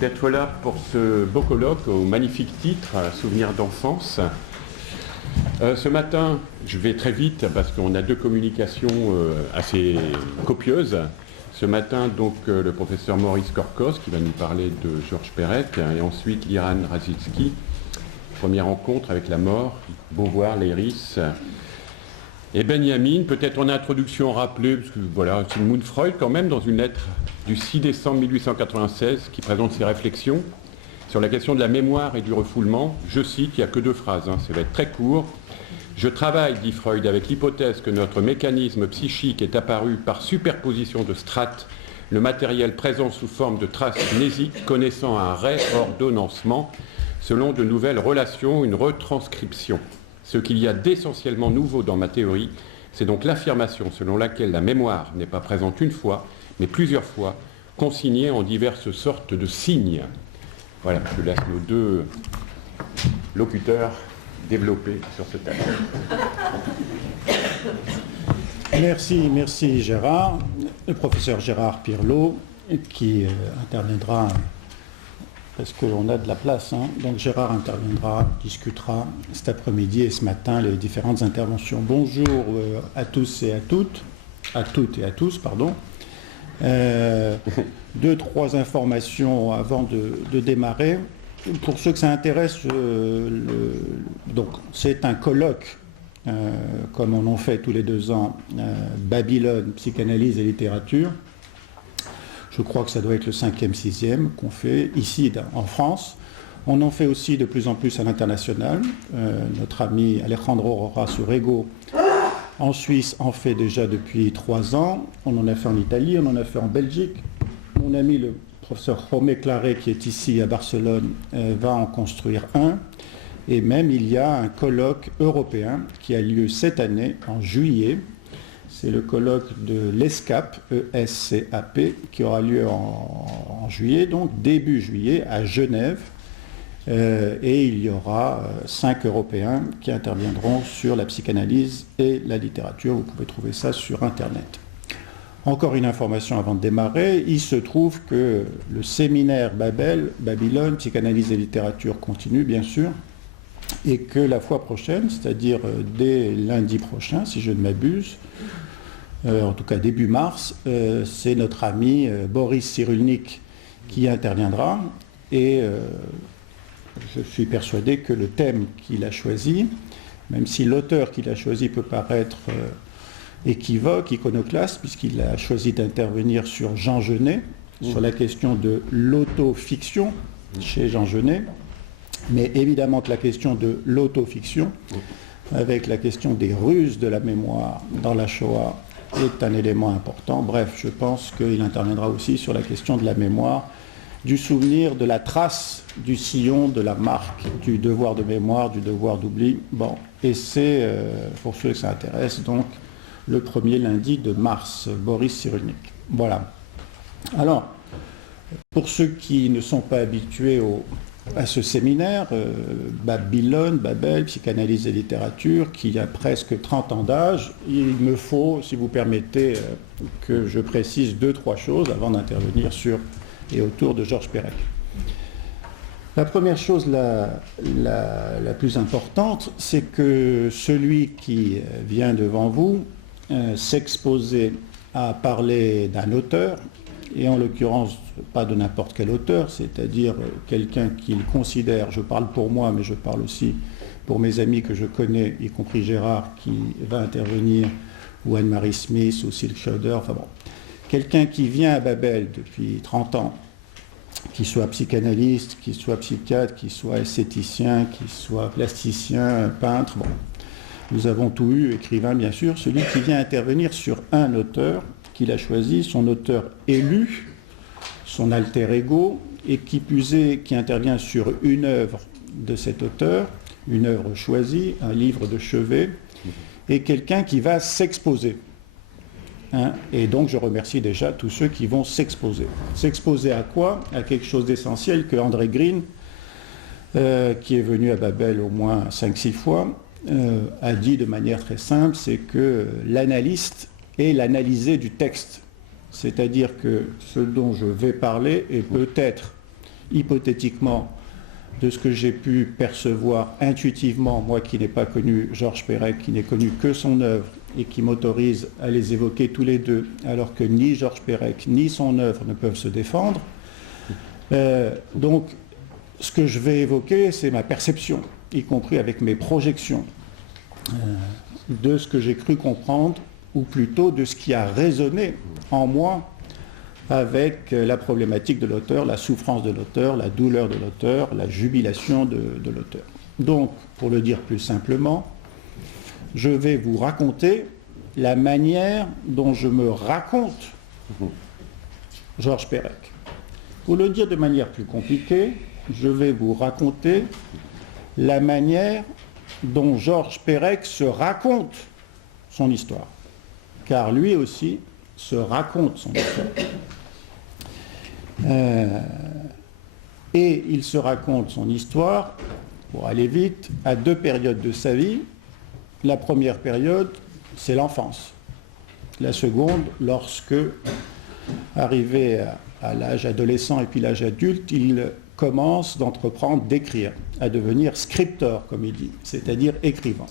d'être là pour ce beau colloque au magnifique titre « Souvenirs d'enfance ». Ce matin, je vais très vite parce qu'on a deux communications assez copieuses. Ce matin, donc, le professeur Maurice Korkos qui va nous parler de Georges Perec et ensuite Liran Razitsky. Première rencontre avec la mort, Beauvoir, Leiris et Benjamin. Peut-être en introduction rappeler, parce que voilà, Sigmund Freud quand même, dans une lettre du 6 décembre 1896 qui présente ses réflexions sur la question de la mémoire et du refoulement. Je cite, il n'y a que deux phrases, ça va être très court. Je travaille, dit Freud, avec l'hypothèse que notre mécanisme psychique est apparu par superposition de strates, le matériel présent sous forme de traces mnésiques connaissant un réordonnancement selon de nouvelles relations, une retranscription. Ce qu'il y a d'essentiellement nouveau dans ma théorie, c'est donc l'affirmation selon laquelle la mémoire n'est pas présente une fois, mais plusieurs fois, consignée en diverses sortes de signes. Voilà, je laisse nos deux locuteurs développer sur ce thème. Merci Gérard. Le professeur Gérard Pirlot qui interviendra, parce qu'on a de la place, donc Gérard interviendra, discutera cet après-midi et ce matin les différentes interventions. Bonjour à tous et à toutes, à toutes et à tous, pardon. Deux, trois informations avant de démarrer. Pour ceux que ça intéresse, donc c'est un colloque, comme on en fait tous les 2 ans, Babylone, psychanalyse et littérature. Je crois que ça doit être le 5e, 6e qu'on fait ici en France. On en fait aussi de plus en plus à l'international. Notre ami Alejandro Rojas Urrego en Suisse en fait déjà depuis 3 ans. On en a fait en Italie, on en a fait en Belgique. Mon ami le professeur Jaume Claré qui est ici à Barcelone va en construire un. Et même il y a un colloque européen qui a lieu cette année en juillet. C'est le colloque de l'ESCAP, E-S-C-A-P, qui aura lieu en juillet, donc début juillet à Genève. Et il y aura 5 Européens qui interviendront sur la psychanalyse et la littérature. Vous pouvez trouver ça sur Internet. Encore une information avant de démarrer. Il se trouve que le séminaire Babylone, psychanalyse et littérature continue, bien sûr, et que la fois prochaine, c'est-à-dire dès lundi prochain, si je ne m'abuse, en tout cas début mars, c'est notre ami Boris Cyrulnik qui interviendra. Et je suis persuadé que le thème qu'il a choisi, même si l'auteur qu'il a choisi peut paraître équivoque, iconoclaste, puisqu'il a choisi d'intervenir sur Jean Genet, sur la question de l'autofiction chez Jean Genet, mais évidemment que la question de l'autofiction, avec la question des ruses de la mémoire dans la Shoah, est un élément important. Bref, je pense qu'il interviendra aussi sur la question de la mémoire, du souvenir, de la trace, du sillon, de la marque, du devoir de mémoire, du devoir d'oubli. Bon, et c'est, pour ceux que ça intéresse, donc, le premier lundi de mars, Boris Cyrulnik. Voilà. Alors, pour ceux qui ne sont pas habitués à ce séminaire, Babylone, Babel, psychanalyse et littérature, qui a presque 30 ans d'âge, il me faut, si vous permettez, que je précise 2-3 choses avant d'intervenir sur et autour de Georges Perec. La première chose la plus importante, c'est que celui qui vient devant vous s'exposer à parler d'un auteur, et en l'occurrence pas de n'importe quel auteur, c'est-à-dire quelqu'un qu'il considère, je parle pour moi, mais je parle aussi pour mes amis que je connais, y compris Gérard qui va intervenir, ou Anne-Marie Smith, ou Silk Schroeder, enfin bon. Quelqu'un qui vient à Babel depuis 30 ans, qui soit psychanalyste, qui soit psychiatre, qui soit esthéticien, qui soit plasticien, peintre, bon. Nous avons tout eu, écrivain bien sûr, celui qui vient intervenir sur un auteur qu'il a choisi, son auteur élu, son alter ego, et qui plus est, qui intervient sur une œuvre de cet auteur, une œuvre choisie, un livre de chevet, et quelqu'un qui va s'exposer. Et donc je remercie déjà tous ceux qui vont s'exposer. S'exposer à quoi? À quelque chose d'essentiel que André Green, qui est venu à Babel au moins 5-6 fois, a dit de manière très simple, c'est que l'analyste est l'analysé du texte. C'est-à-dire que ce dont je vais parler est peut-être hypothétiquement, de ce que j'ai pu percevoir intuitivement, moi qui n'ai pas connu Georges Perec, qui n'ai connu que son œuvre et qui m'autorise à les évoquer tous les deux, alors que ni Georges Perec ni son œuvre ne peuvent se défendre. Donc, ce que je vais évoquer, c'est ma perception, y compris avec mes projections, de ce que j'ai cru comprendre, ou plutôt de ce qui a résonné en moi avec la problématique de l'auteur, la souffrance de l'auteur, la douleur de l'auteur, la jubilation de l'auteur. Donc, pour le dire plus simplement, je vais vous raconter la manière dont je me raconte Georges Perec. Pour le dire de manière plus compliquée, je vais vous raconter la manière dont Georges Perec se raconte son histoire. Car lui aussi se raconte son histoire. Et il se raconte son histoire, pour aller vite, à deux périodes de sa vie. La première période, c'est l'enfance. La seconde, lorsque, arrivé à l'âge adolescent et puis l'âge adulte, il commence d'entreprendre d'écrire, à devenir scripteur, comme il dit, c'est-à-dire écrivain.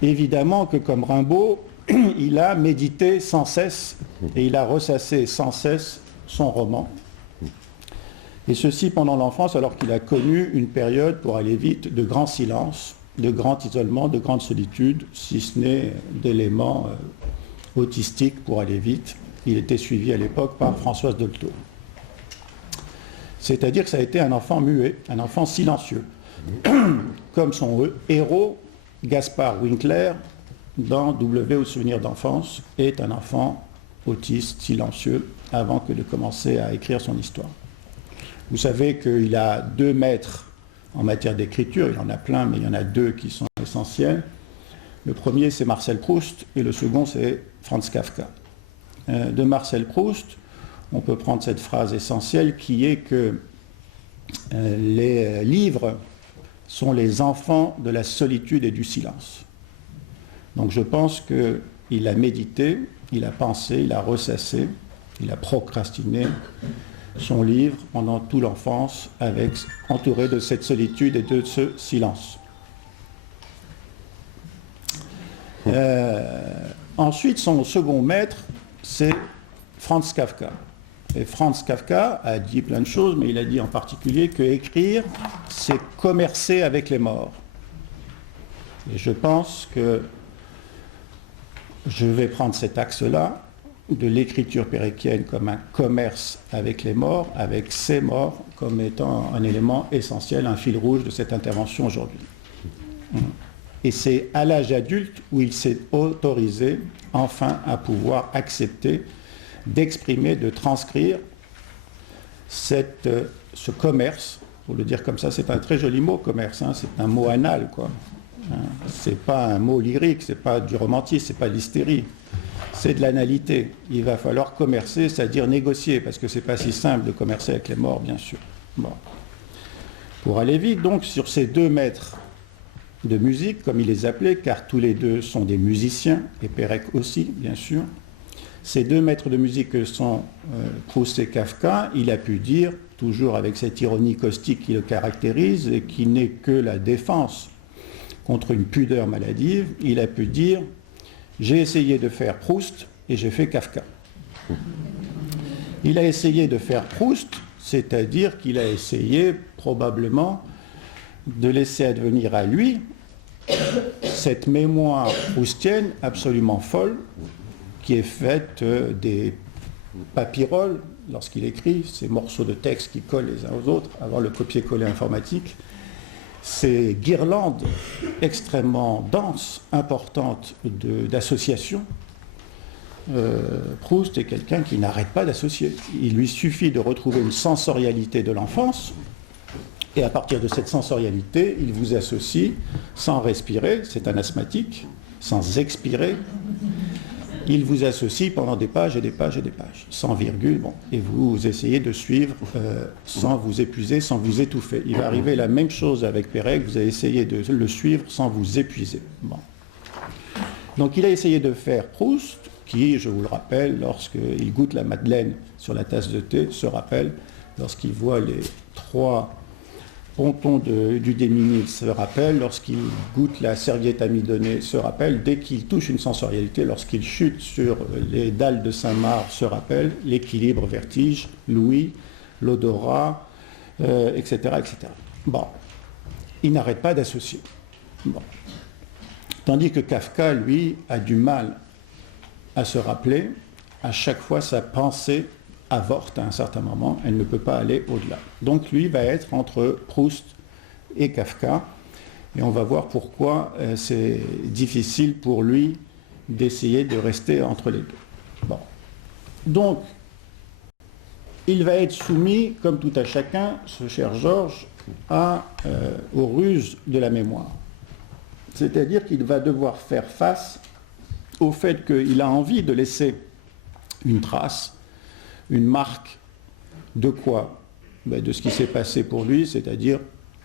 Évidemment que comme Rimbaud, il a médité sans cesse et il a ressassé sans cesse son roman. Et ceci pendant l'enfance, alors qu'il a connu une période, pour aller vite, de grand silence, de grand isolement, de grande solitude, si ce n'est d'éléments autistiques, pour aller vite. Il était suivi à l'époque par Françoise Dolto. C'est-à-dire que ça a été un enfant muet, un enfant silencieux, comme son héros, Gaspard Winkler, dans W au souvenir d'enfance, est un enfant autiste, silencieux, avant que de commencer à écrire son histoire. Vous savez qu'il a deux maîtres en matière d'écriture, il y en a plein, mais il y en a deux qui sont essentiels. Le premier, c'est Marcel Proust, et le second, c'est Franz Kafka. De Marcel Proust, on peut prendre cette phrase essentielle qui est que les livres sont les enfants de la solitude et du silence. Donc je pense qu'il a médité, il a pensé, il a ressassé, il a procrastiné son livre pendant toute l'enfance, entouré de cette solitude et de ce silence. Ensuite, son second maître, c'est Franz Kafka. Et Franz Kafka a dit plein de choses, mais il a dit en particulier que écrire, c'est commercer avec les morts. Et je pense que je vais prendre cet axe-là, de l'écriture péréquienne comme un commerce avec les morts, avec ces morts comme étant un élément essentiel, un fil rouge de cette intervention aujourd'hui. Et c'est à l'âge adulte où il s'est autorisé enfin à pouvoir accepter d'exprimer, de transcrire ce commerce, pour le dire comme ça, c'est un très joli mot, commerce, hein, c'est un mot anal, quoi. Hein, c'est pas un mot lyrique, c'est pas du romantisme, c'est pas de l'hystérie, c'est de l'analité. Il va falloir commercer, c'est-à-dire négocier, parce que c'est pas si simple de commercer avec les morts, bien sûr. Bon. Pour aller vite, donc, sur ces deux maîtres de musique, comme il les appelait, car tous les deux sont des musiciens, et Perec aussi, bien sûr. Ces deux maîtres de musique que sont Proust et Kafka, il a pu dire, toujours avec cette ironie caustique qui le caractérise et qui n'est que la défense contre une pudeur maladive, il a pu dire « j'ai essayé de faire Proust et j'ai fait Kafka ». Il a essayé de faire Proust, c'est-à-dire qu'il a essayé probablement de laisser advenir à lui cette mémoire proustienne absolument folle qui est faite des papyroles lorsqu'il écrit, ces morceaux de texte qui collent les uns aux autres, avant le copier-coller informatique, ces guirlandes extrêmement denses, importantes d'associations. Proust est quelqu'un qui n'arrête pas d'associer. Il lui suffit de retrouver une sensorialité de l'enfance, et à partir de cette sensorialité, il vous associe, sans respirer, c'est un asthmatique, sans expirer, il vous associe pendant des pages et des pages et des pages, sans virgule, bon, et vous essayez de suivre sans vous épuiser, sans vous étouffer. Il va arriver la même chose avec Perec, vous allez essayer de le suivre sans vous épuiser. Bon. Donc il a essayé de faire Proust, qui, je vous le rappelle, lorsqu'il goûte la madeleine sur la tasse de thé, se rappelle lorsqu'il voit les 3 pontons du déminil, se rappelle, lorsqu'il goûte la serviette amidonnée, se rappelle, dès qu'il touche une sensorialité, lorsqu'il chute sur les dalles de Saint-Marc, se rappelle, l'équilibre, vertige, l'ouïe, l'odorat, etc., etc. Bon, il n'arrête pas d'associer. Bon. Tandis que Kafka, lui, a du mal à se rappeler, à chaque fois sa pensée avorte à un certain moment, elle ne peut pas aller au-delà. Donc lui va être entre Proust et Kafka, et on va voir pourquoi c'est difficile pour lui d'essayer de rester entre les deux. Bon. Donc, il va être soumis, comme tout à chacun, ce cher Georges, aux ruses de la mémoire. C'est-à-dire qu'il va devoir faire face au fait qu'il a envie de laisser une trace, une marque de quoi? De ce qui s'est passé pour lui, c'est-à-dire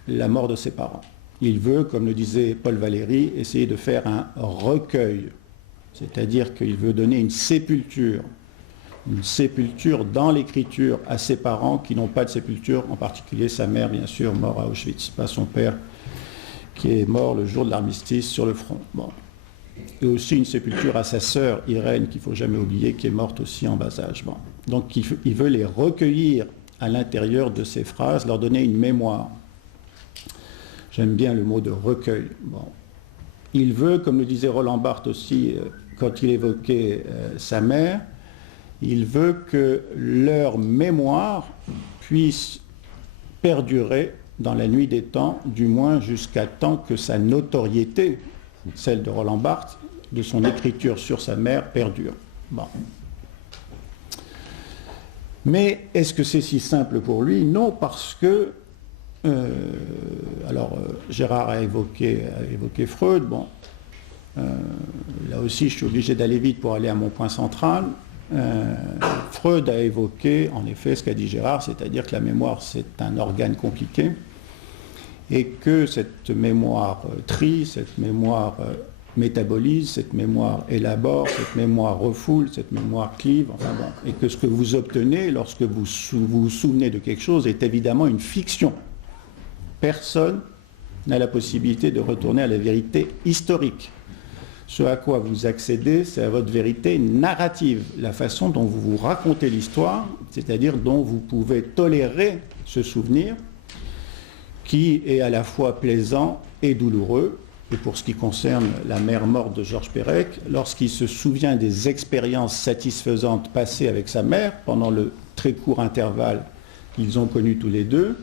la mort de ses parents. Il veut, comme le disait Paul Valéry, essayer de faire un recueil, c'est-à-dire qu'il veut donner une sépulture dans l'écriture à ses parents qui n'ont pas de sépulture, en particulier sa mère, bien sûr, mort à Auschwitz, pas son père qui est mort le jour de l'armistice sur le front. Bon. Et aussi une sépulture à sa sœur Irène, qu'il ne faut jamais oublier, qui est morte aussi en bas âge. Bon. Donc il veut les recueillir à l'intérieur de ces phrases, leur donner une mémoire. J'aime bien le mot de recueil. Bon. Il veut, comme le disait Roland Barthes aussi, quand il évoquait sa mère, il veut que leur mémoire puisse perdurer dans la nuit des temps, du moins jusqu'à temps que sa notoriété, celle de Roland Barthes, de son écriture sur sa mère, perdure. Bon. Mais est-ce que c'est si simple pour lui? Non, parce que Gérard a évoqué Freud. Bon, là aussi, je suis obligé d'aller vite pour aller à mon point central. Freud a évoqué, en effet, ce qu'a dit Gérard, c'est-à-dire que la mémoire, c'est un organe compliqué et que cette mémoire trie, cette mémoire métabolise, cette mémoire élabore, cette mémoire refoule, cette mémoire clive, enfin bon, et que ce que vous obtenez lorsque vous vous souvenez de quelque chose est évidemment une fiction. Personne n'a la possibilité de retourner à la vérité historique. Ce à quoi vous accédez, c'est à votre vérité narrative, la façon dont vous vous racontez l'histoire, c'est-à-dire dont vous pouvez tolérer ce souvenir qui est à la fois plaisant et douloureux. Et pour ce qui concerne la mère morte de Georges Perec, lorsqu'il se souvient des expériences satisfaisantes passées avec sa mère pendant le très court intervalle qu'ils ont connu tous les deux,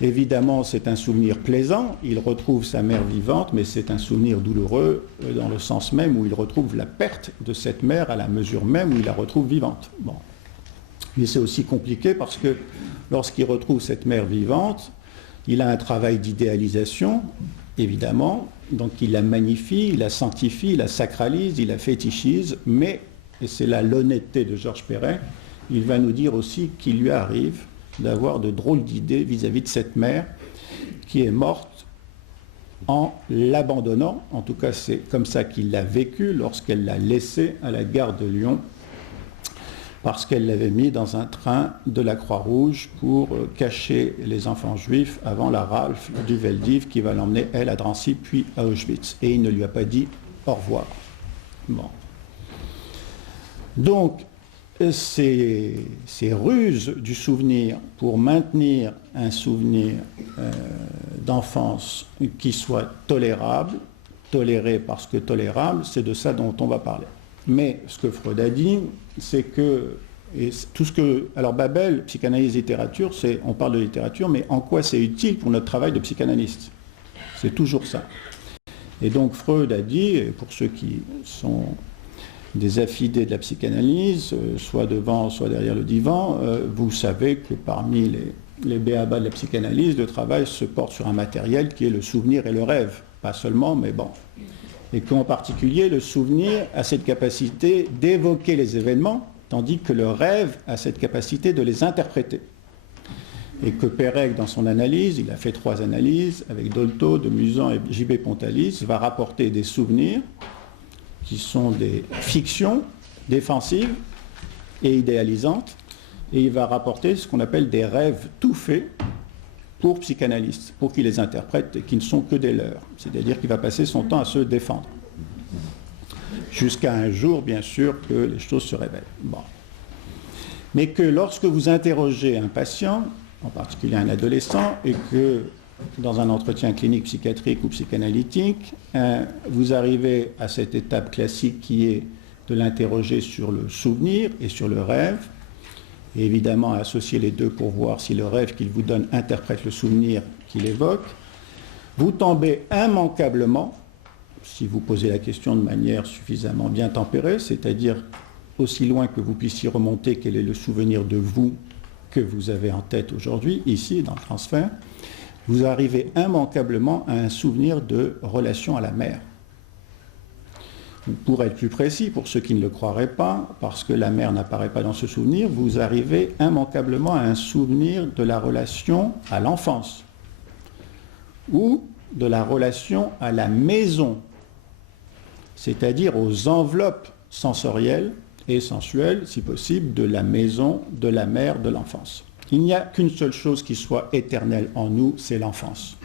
évidemment, c'est un souvenir plaisant, il retrouve sa mère vivante, mais c'est un souvenir douloureux dans le sens même où il retrouve la perte de cette mère à la mesure même où il la retrouve vivante. Bon. Mais c'est aussi compliqué parce que lorsqu'il retrouve cette mère vivante, il a un travail d'idéalisation, évidemment, donc il la magnifie, il la sanctifie, il la sacralise, il la fétichise, mais, et c'est là l'honnêteté de Georges Perec, il va nous dire aussi qu'il lui arrive d'avoir de drôles d'idées vis-à-vis de cette mère qui est morte en l'abandonnant. En tout cas, c'est comme ça qu'il l'a vécu lorsqu'elle l'a laissé à la gare de Lyon parce qu'elle l'avait mis dans un train de la Croix-Rouge pour cacher les enfants juifs avant la rafle du Veldiv qui va l'emmener, elle, à Drancy, puis à Auschwitz. Et il ne lui a pas dit au revoir. Bon. Donc, ces ruses du souvenir pour maintenir un souvenir d'enfance qui soit tolérable, toléré parce que tolérable, c'est de ça dont on va parler. Mais ce que Freud a dit, c'est que, et tout ce que, alors Babel, psychanalyse, littérature, on parle de littérature, mais en quoi c'est utile pour notre travail de psychanalyste? C'est toujours ça. Et donc Freud a dit, et pour ceux qui sont des affidés de la psychanalyse, soit devant, soit derrière le divan, vous savez que parmi les b.a.-ba de la psychanalyse, le travail se porte sur un matériel qui est le souvenir et le rêve. Pas seulement, mais bon. Et qu'en particulier, le souvenir a cette capacité d'évoquer les événements, tandis que le rêve a cette capacité de les interpréter. Et que Perec, dans son analyse, il a fait 3 analyses, avec Dolto, de Musan et J.B. Pontalis, va rapporter des souvenirs qui sont des fictions défensives et idéalisantes, et il va rapporter ce qu'on appelle des rêves tout faits pour psychanalystes, pour qu'ils les interprètent et qui ne sont que des leurs. C'est-à-dire qu'il va passer son temps à se défendre. Jusqu'à un jour, bien sûr, que les choses se révèlent. Bon. Mais que lorsque vous interrogez un patient, en particulier un adolescent, et que dans un entretien clinique psychiatrique ou psychanalytique, vous arrivez à cette étape classique qui est de l'interroger sur le souvenir et sur le rêve, et évidemment à associer les deux pour voir si le rêve qu'il vous donne interprète le souvenir qu'il évoque, vous tombez immanquablement, si vous posez la question de manière suffisamment bien tempérée, c'est-à-dire aussi loin que vous puissiez remonter quel est le souvenir de vous que vous avez en tête aujourd'hui, ici, dans le transfert, vous arrivez immanquablement à un souvenir de relation à la mère. Pour être plus précis, pour ceux qui ne le croiraient pas, parce que la mère n'apparaît pas dans ce souvenir, vous arrivez immanquablement à un souvenir de la relation à l'enfance ou de la relation à la maison, c'est-à-dire aux enveloppes sensorielles et sensuelles, si possible, de la maison, de la mère, de l'enfance. Il n'y a qu'une seule chose qui soit éternelle en nous, c'est l'enfance.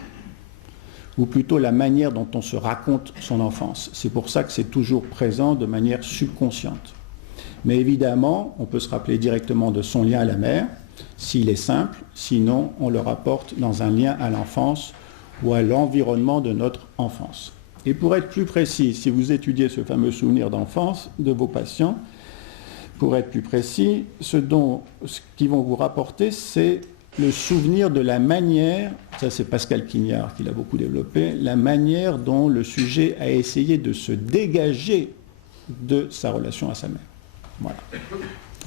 Ou plutôt la manière dont on se raconte son enfance. C'est pour ça que c'est toujours présent de manière subconsciente. Mais évidemment, on peut se rappeler directement de son lien à la mère, s'il est simple, sinon on le rapporte dans un lien à l'enfance ou à l'environnement de notre enfance. Et pour être plus précis, si vous étudiez ce fameux souvenir d'enfance de vos patients, pour être plus précis, ce qu'ils vont vous rapporter, c'est le souvenir de la manière, ça c'est Pascal Quignard qui l'a beaucoup développé, la manière dont le sujet a essayé de se dégager de sa relation à sa mère. Voilà.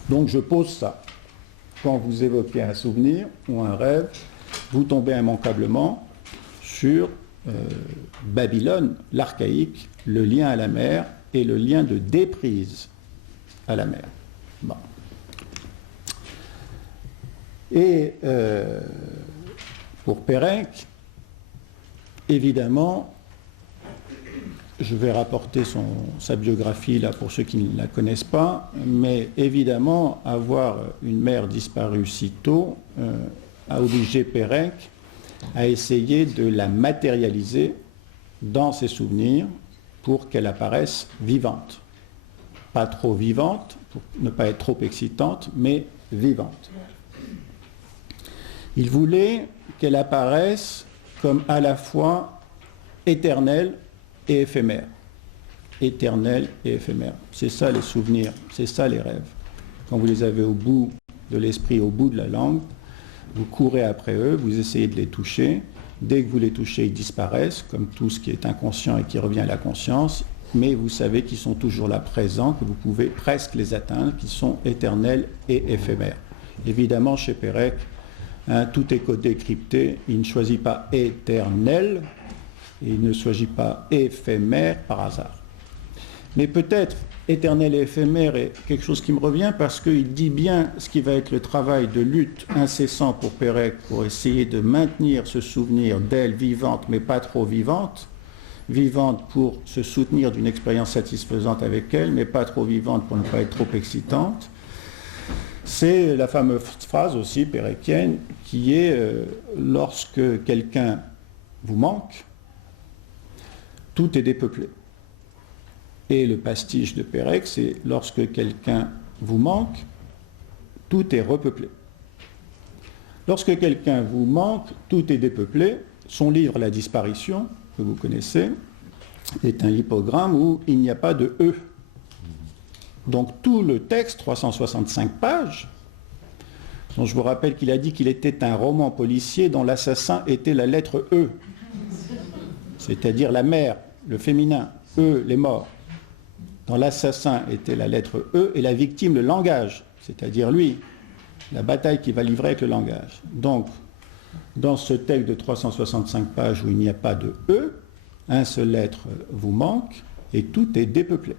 Donc je pose ça. Quand vous évoquez un souvenir ou un rêve, vous tombez immanquablement sur Babylone, l'archaïque, le lien à la mère et le lien de déprise à la mère. Bon. Et pour Pérec, évidemment, je vais rapporter sa biographie là pour ceux qui ne la connaissent pas, mais évidemment, avoir une mère disparue si tôt a obligé Pérec à essayer de la matérialiser dans ses souvenirs pour qu'elle apparaisse vivante. Pas trop vivante, pour ne pas être trop excitante, mais vivante. Il voulait qu'elle apparaisse comme à la fois éternelle et éphémère. Éternelle et éphémère. C'est ça les souvenirs, c'est ça les rêves. Quand vous les avez au bout de l'esprit, au bout de la langue, vous courez après eux, vous essayez de les toucher. Dès que vous les touchez, ils disparaissent, comme tout ce qui est inconscient et qui revient à la conscience. Mais vous savez qu'ils sont toujours là présents, que vous pouvez presque les atteindre, qu'ils sont éternels et éphémères. Évidemment, chez Pérec, tout est codé, crypté. Il ne choisit pas éternel, et il ne choisit pas éphémère par hasard. Mais peut-être éternel et éphémère est quelque chose qui me revient parce qu'il dit bien ce qui va être le travail de lutte incessant pour Pérec pour essayer de maintenir ce souvenir d'elle vivante, mais pas trop vivante. Vivante pour se soutenir d'une expérience satisfaisante avec elle, mais pas trop vivante pour ne pas être trop excitante. C'est la fameuse phrase aussi pérécienne qui est lorsque quelqu'un vous manque, tout est dépeuplé. Et le pastiche de Pérec, c'est lorsque quelqu'un vous manque, tout est repeuplé. Lorsque quelqu'un vous manque, tout est dépeuplé. Son livre La disparition, que vous connaissez, est un lipogramme où il n'y a pas de E. Donc tout le texte, 365 pages, dont je vous rappelle qu'il a dit qu'il était un roman policier dont l'assassin était la lettre E, c'est-à-dire la mère, le féminin, E, les morts. Dans l'assassin était la lettre E et la victime le langage, c'est-à-dire lui, la bataille qu'il va livrer avec le langage. Donc, dans ce texte de 365 pages où il n'y a pas de E, un seul lettre vous manque et tout est dépeuplé.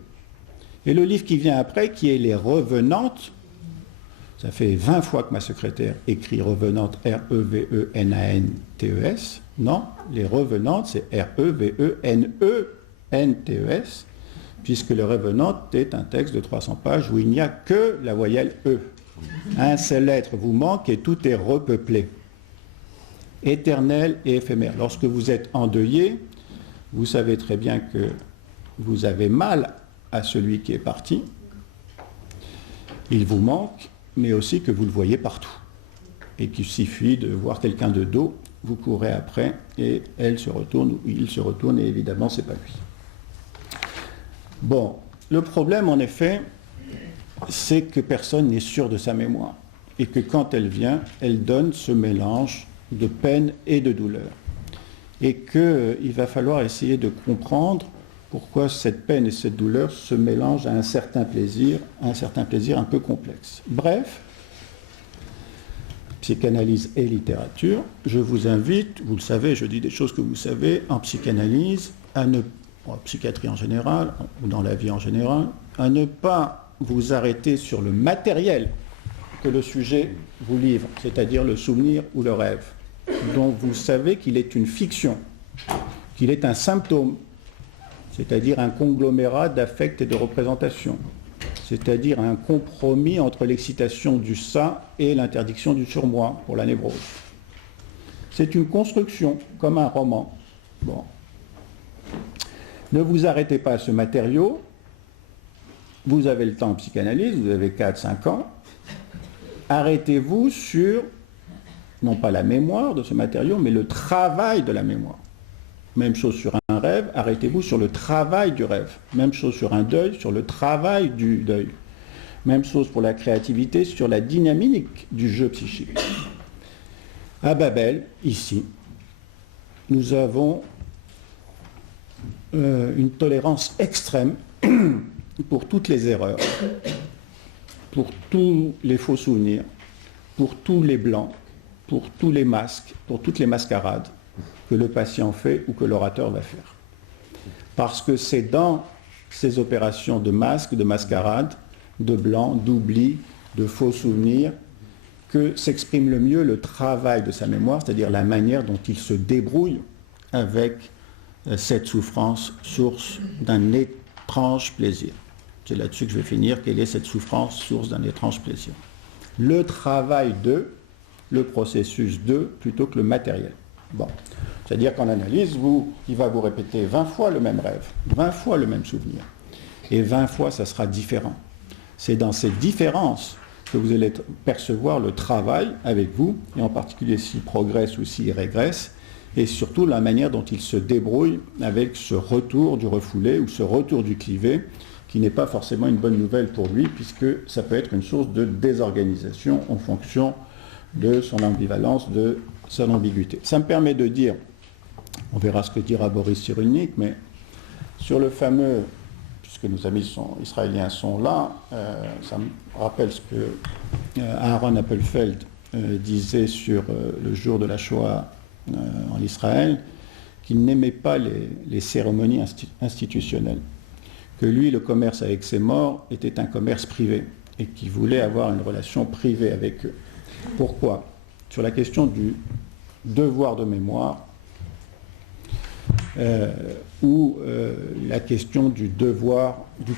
Et le livre qui vient après, qui est Les Revenantes, ça fait 20 fois que ma secrétaire écrit Revenantes, R-E-V-E-N-A-N-T-E-S. Non, Les Revenantes, c'est R-E-V-E-N-E-N-T-E-S, puisque Le Revenantes est un texte de 300 pages où il n'y a que la voyelle E. Un seul être vous manque et tout est repeuplé. Éternel et éphémère. Lorsque vous êtes endeuillé, vous savez très bien que vous avez mal à celui qui est parti. Il vous manque, mais aussi que vous le voyez partout. Et qu'il suffit de voir quelqu'un de dos, vous courez après, et elle se retourne, ou il se retourne, et évidemment, c'est pas lui. Bon, le problème, en effet, c'est que personne n'est sûr de sa mémoire. Et que quand elle vient, elle donne ce mélange de peine et de douleur. Et qu'il va falloir essayer de comprendre pourquoi cette peine et cette douleur se mélangent à un certain plaisir un peu complexe. Bref, psychanalyse et littérature, je vous invite, vous le savez, je dis des choses que vous savez, en psychanalyse, en psychiatrie en général, ou dans la vie en général, à ne pas vous arrêter sur le matériel que le sujet vous livre, c'est-à-dire le souvenir ou le rêve, dont vous savez qu'il est une fiction, qu'il est un symptôme, c'est-à-dire un conglomérat d'affects et de représentations, c'est-à-dire un compromis entre l'excitation du ça et l'interdiction du surmoi pour la névrose. C'est une construction, comme un roman. Bon. Ne vous arrêtez pas à ce matériau. Vous avez le temps en psychanalyse, vous avez 4-5 ans. Arrêtez-vous sur, non pas la mémoire de ce matériau, mais le travail de la mémoire. Même chose sur un rêve, arrêtez-vous sur le travail du rêve. Même chose sur un deuil, sur le travail du deuil. Même chose pour la créativité, sur la dynamique du jeu psychique. À Babel, ici, nous avons une tolérance extrême pour toutes les erreurs, pour tous les faux souvenirs, pour tous les blancs, pour tous les masques, pour toutes les mascarades que le patient fait ou que l'orateur va faire. Parce que c'est dans ces opérations de masque, de mascarade, de blanc, d'oubli, de faux souvenirs, que s'exprime le mieux le travail de sa mémoire, c'est-à-dire la manière dont il se débrouille avec cette souffrance, source d'un étrange plaisir. C'est là-dessus que je vais finir. Quelle est cette souffrance, source d'un étrange plaisir? Le travail de, le processus de, plutôt que le matériel. Bon. C'est-à-dire qu'en analyse, il va vous répéter 20 fois le même rêve, 20 fois le même souvenir. Et 20 fois, ça sera différent. C'est dans cette différence que vous allez percevoir le travail avec vous, et en particulier s'il progresse ou s'il régresse, et surtout la manière dont il se débrouille avec ce retour du refoulé ou ce retour du clivé, qui n'est pas forcément une bonne nouvelle pour lui, puisque ça peut être une source de désorganisation en fonction de son ambivalence, de son ambiguïté. Ça me permet de dire, on verra ce que dira Boris Cyrulnik, mais sur le fameux, puisque nos amis israéliens sont là, ça me rappelle ce que Aaron Appelfeld disait sur le jour de la Shoah en Israël, qu'il n'aimait pas les cérémonies institutionnelles, que lui, le commerce avec ses morts était un commerce privé, et qu'il voulait avoir une relation privée avec eux. Pourquoi? Sur la question du devoir de mémoire, ou la question du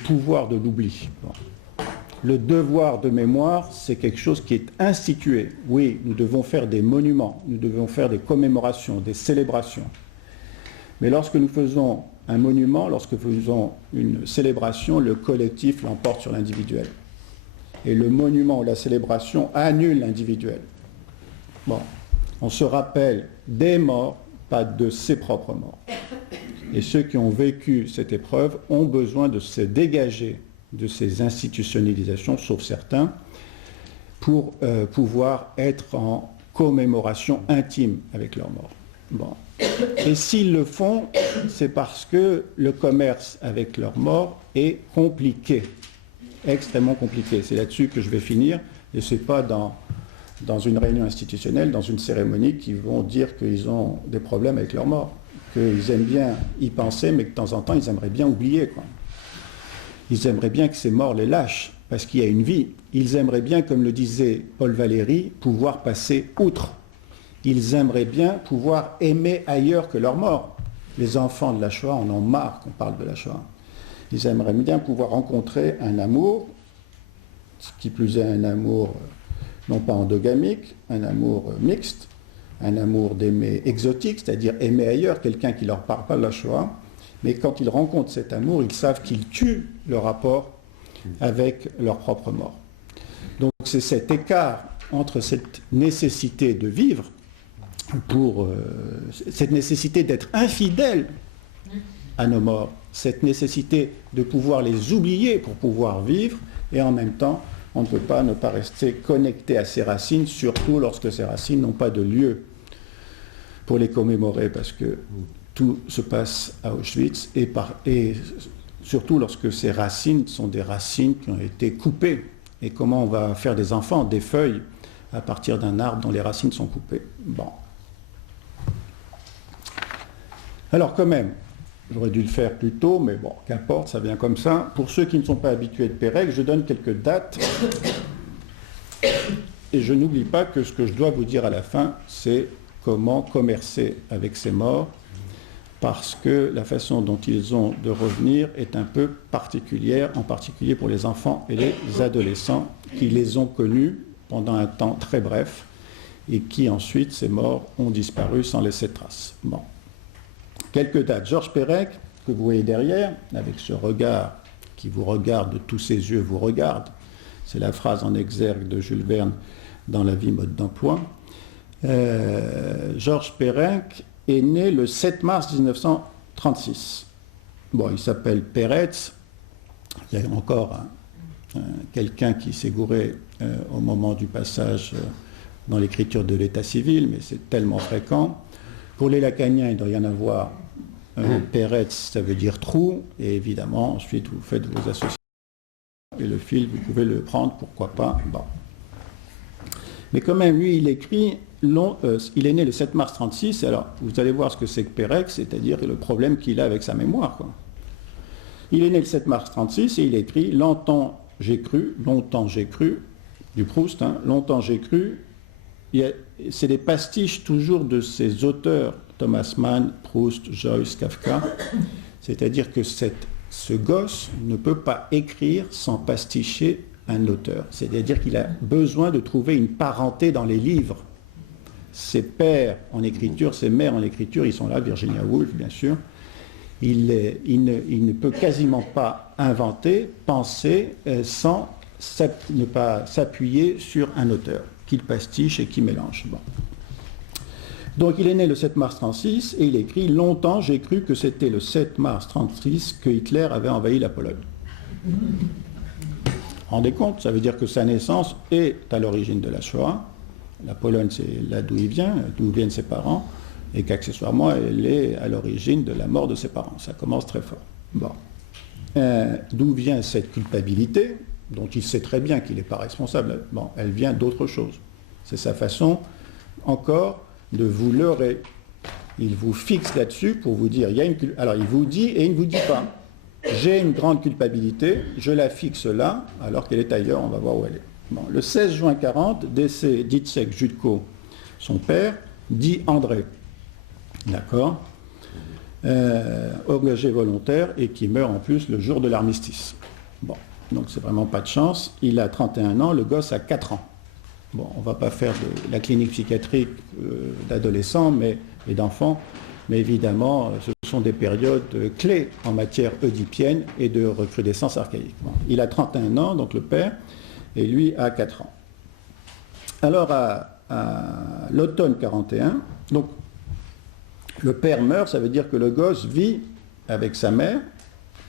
pouvoir de l'oubli. Bon. Le devoir de mémoire, c'est quelque chose qui est institué. Oui, nous devons faire des monuments, nous devons faire des commémorations, des célébrations. Mais lorsque nous faisons un monument, lorsque nous faisons une célébration, le collectif l'emporte sur l'individuel. Et le monument ou la célébration annule l'individuel. Bon, on se rappelle des morts, pas de ses propres morts. Et ceux qui ont vécu cette épreuve ont besoin de se dégager de ces institutionnalisations, sauf certains, pour pouvoir être en commémoration intime avec leurs morts. Bon. Et s'ils le font, c'est parce que le commerce avec leurs morts est compliqué, extrêmement compliqué. C'est là-dessus que je vais finir, et ce n'est pas dans une réunion institutionnelle, dans une cérémonie, qu'ils vont dire qu'ils ont des problèmes avec leurs morts, qu'ils aiment bien y penser, mais que de temps en temps, ils aimeraient bien oublier, quoi. Ils aimeraient bien que ces morts les lâchent, parce qu'il y a une vie. Ils aimeraient bien, comme le disait Paul Valéry, pouvoir passer outre. Ils aimeraient bien pouvoir aimer ailleurs que leur mort. Les enfants de la Shoah en ont marre qu'on parle de la Shoah. Ils aimeraient bien pouvoir rencontrer un amour qui plus est un amour non pas endogamique, un amour mixte, un amour d'aimer exotique, c'est-à-dire aimer ailleurs, quelqu'un qui ne leur parle pas de la Shoah, mais quand ils rencontrent cet amour, ils savent qu'ils tuent le rapport avec leur propre mort. Donc c'est cet écart entre cette nécessité de vivre, cette nécessité d'être infidèle à nos morts, cette nécessité de pouvoir les oublier pour pouvoir vivre, et en même temps, on ne peut pas ne pas rester connecté à ses racines, surtout lorsque ces racines n'ont pas de lieu pour les commémorer, parce que tout se passe à Auschwitz, et surtout lorsque ces racines sont des racines qui ont été coupées. Et comment on va faire des enfants, des feuilles, à partir d'un arbre dont les racines sont coupées. Bon. Alors quand même, j'aurais dû le faire plus tôt, mais bon, qu'importe, ça vient comme ça. Pour ceux qui ne sont pas habitués de Pérec, je donne quelques dates. Et je n'oublie pas que ce que je dois vous dire à la fin, c'est comment commercer avec ces morts, parce que la façon dont ils ont de revenir est un peu particulière, en particulier pour les enfants et les adolescents qui les ont connus pendant un temps très bref et qui ensuite, ces morts, ont disparu sans laisser de traces. Bon. Quelques dates. Georges Perec, que vous voyez derrière, avec ce regard qui vous regarde, de tous ses yeux vous regarde, c'est la phrase en exergue de Jules Verne dans La vie mode d'emploi. Georges Perec est né le 7 mars 1936. Bon, il s'appelle Peretz. Il y a encore quelqu'un qui s'est gouré au moment du passage dans l'écriture de l'état civil, mais c'est tellement fréquent. Pour les lacaniens, il doit y en avoir. Peretz, ça veut dire trou, et évidemment, ensuite, vous faites vos associations. Et le fil, vous pouvez le prendre, pourquoi pas. Bon. Mais quand même, lui, il écrit, il est né le 7 mars 1936, alors vous allez voir ce que c'est que Pérec, c'est-à-dire le problème qu'il a avec sa mémoire, quoi. Il est né le 7 mars 1936 et il écrit « Longtemps j'ai cru », du Proust, hein, « Longtemps j'ai cru », c'est des pastiches toujours de ces auteurs, Thomas Mann, Proust, Joyce, Kafka, c'est-à-dire que ce gosse ne peut pas écrire sans pasticher un auteur. C'est-à-dire qu'il a besoin de trouver une parenté dans les livres. Ses pères en écriture, ses mères en écriture, ils sont là, Virginia Woolf, bien sûr. Il ne peut quasiment pas inventer, penser, sans ne pas s'appuyer sur un auteur, qu'il pastiche et qu'il mélange. Bon. Donc il est né le 7 mars 1936 et il écrit « Longtemps j'ai cru que c'était le 7 mars 1936 que Hitler avait envahi la Pologne ». Rendez compte, ça veut dire que sa naissance est à l'origine de la Shoah. La Pologne, c'est là d'où il vient, d'où viennent ses parents, et qu'accessoirement, elle est à l'origine de la mort de ses parents. Ça commence très fort. Bon. D'où vient cette culpabilité, dont il sait très bien qu'il n'est pas responsable? Bon, elle vient d'autre chose. C'est sa façon, encore, de vous leurrer. Il vous fixe là-dessus pour vous dire, alors il vous dit et il ne vous dit pas. J'ai une grande culpabilité, je la fixe là, alors qu'elle est ailleurs, on va voir où elle est. Bon, le 16 juin 1940, décès d'Itsek Jutko, son père, dit André, d'accord, engagé volontaire et qui meurt en plus le jour de l'armistice. Bon, donc c'est vraiment pas de chance. Il a 31 ans, le gosse a 4 ans. Bon, on ne va pas faire de la clinique psychiatrique d'adolescents et d'enfants, mais évidemment, ce sont des périodes clés en matière oedipienne et de recrudescence archaïque. Bon, il a 31 ans, donc le père, et lui a 4 ans. Alors, à l'automne 41, donc, le père meurt, ça veut dire que le gosse vit avec sa mère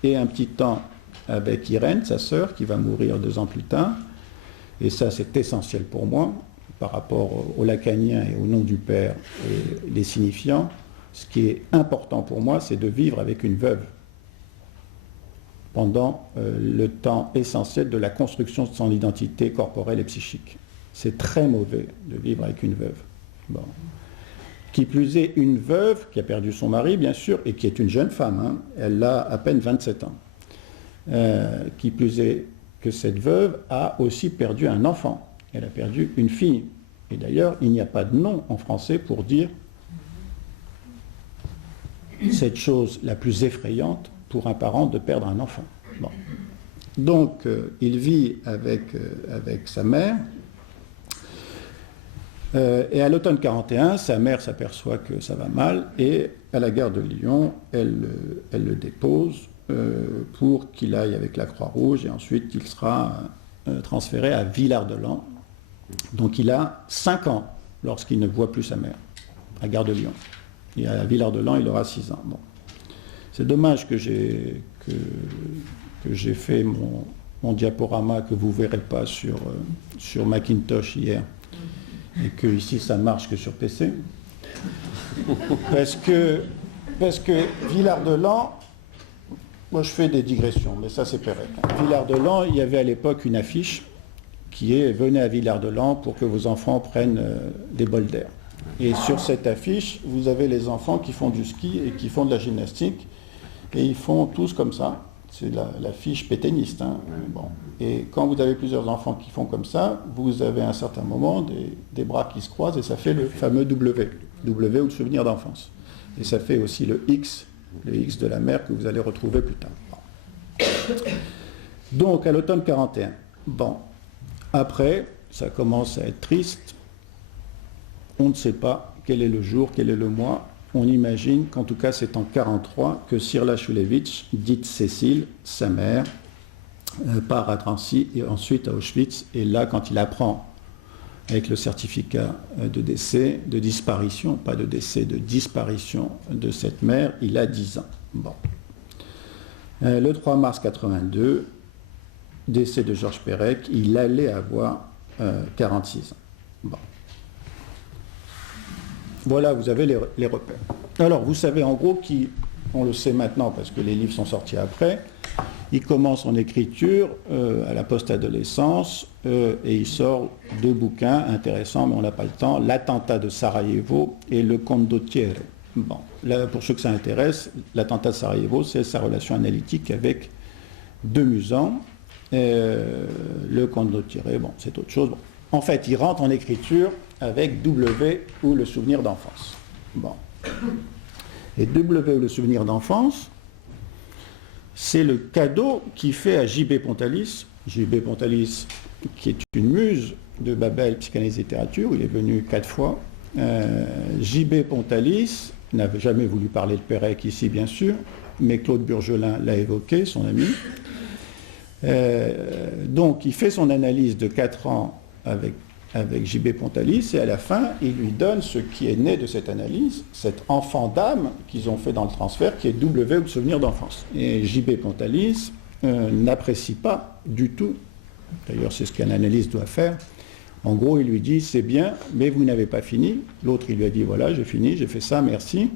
et un petit temps avec Irène, sa sœur, qui va mourir 2 ans plus tard. Et ça, c'est essentiel pour moi, par rapport aux lacaniens et au nom du père et les signifiants. Ce qui est important pour moi, c'est de vivre avec une veuve pendant le temps essentiel de la construction de son identité corporelle et psychique. C'est très mauvais de vivre avec une veuve. Bon. Qui plus est, une veuve qui a perdu son mari, bien sûr, et qui est une jeune femme, hein, elle a à peine 27 ans. Qui plus est que cette veuve a aussi perdu un enfant. Elle a perdu une fille. Et d'ailleurs, il n'y a pas de nom en français pour dire cette chose la plus effrayante pour un parent de perdre un enfant. Bon. Donc, il vit avec sa mère. Et à l'automne 41, sa mère s'aperçoit que ça va mal et à la gare de Lyon, elle le dépose pour qu'il aille avec la Croix-Rouge et ensuite qu'il sera transféré à Villard-de-Lans. Donc il a 5 ans lorsqu'il ne voit plus sa mère à gare de Lyon. Et à Villard-de-Lans, il aura 6 ans. Bon. C'est dommage que j'ai fait mon diaporama que vous ne verrez pas sur Macintosh hier. Et que ici ça marche que sur PC. Parce que Villard-de-Lans, moi je fais des digressions, mais ça c'est pérenne. Villard-de-Lans, il y avait à l'époque une affiche qui est « Venez à Villard-de-Lans pour que vos enfants prennent des bols d'air ». Et sur cette affiche, vous avez les enfants qui font du ski et qui font de la gymnastique, et ils font tous comme ça. C'est la fiche pétainiste. Hein. Bon. Et quand vous avez plusieurs enfants qui font comme ça, vous avez à un certain moment des bras qui se croisent et ça fait le fameux W. W ou le souvenir d'enfance. Et ça fait aussi le X de la mère que vous allez retrouver plus tard. Bon. Donc à l'automne 41. Bon. Après, ça commence à être triste. On ne sait pas quel est le jour, quel est le mois. On imagine qu'en tout cas c'est en 1943 que Sirla Shulevitch, dite Cécile, sa mère, part à Drancy et ensuite à Auschwitz. Et là, quand il apprend avec le certificat de décès, de disparition, pas de décès, de disparition de cette mère, il a 10 ans. Bon. Le 3 mars 82, décès de Georges Perec, il allait avoir 46 ans. Bon. Voilà, vous avez les repères. Alors, vous savez en gros on le sait maintenant parce que les livres sont sortis après, il commence son écriture à la post-adolescence et il sort 2 bouquins intéressants, mais on n'a pas le temps, L'attentat de Sarajevo et Le condottiere. Bon, là, pour ceux que ça intéresse, l'attentat de Sarajevo, c'est sa relation analytique avec de Musan. Le condottiere, bon, c'est autre chose. Bon. En fait, il rentre en écriture avec W ou le souvenir d'enfance. Bon. Et W ou le souvenir d'enfance, c'est le cadeau qu'il fait à J.B. Pontalis. J.B. Pontalis, qui est une muse de Babel, psychanalyse et littérature, il est venu 4 fois. J.B. Pontalis n'avait jamais voulu parler de Perec ici, bien sûr, mais Claude Burgelin l'a évoqué, son ami. Donc, il fait son analyse de 4 ans avec J.B. Pontalis, et à la fin, il lui donne ce qui est né de cette analyse, cet enfant d'âme qu'ils ont fait dans le transfert, qui est W ou le souvenir d'enfance. Et J.B. Pontalis n'apprécie pas du tout, d'ailleurs c'est ce qu'un analyste doit faire, en gros il lui dit, c'est bien, mais vous n'avez pas fini. L'autre il lui a dit, voilà, j'ai fini, j'ai fait ça, merci.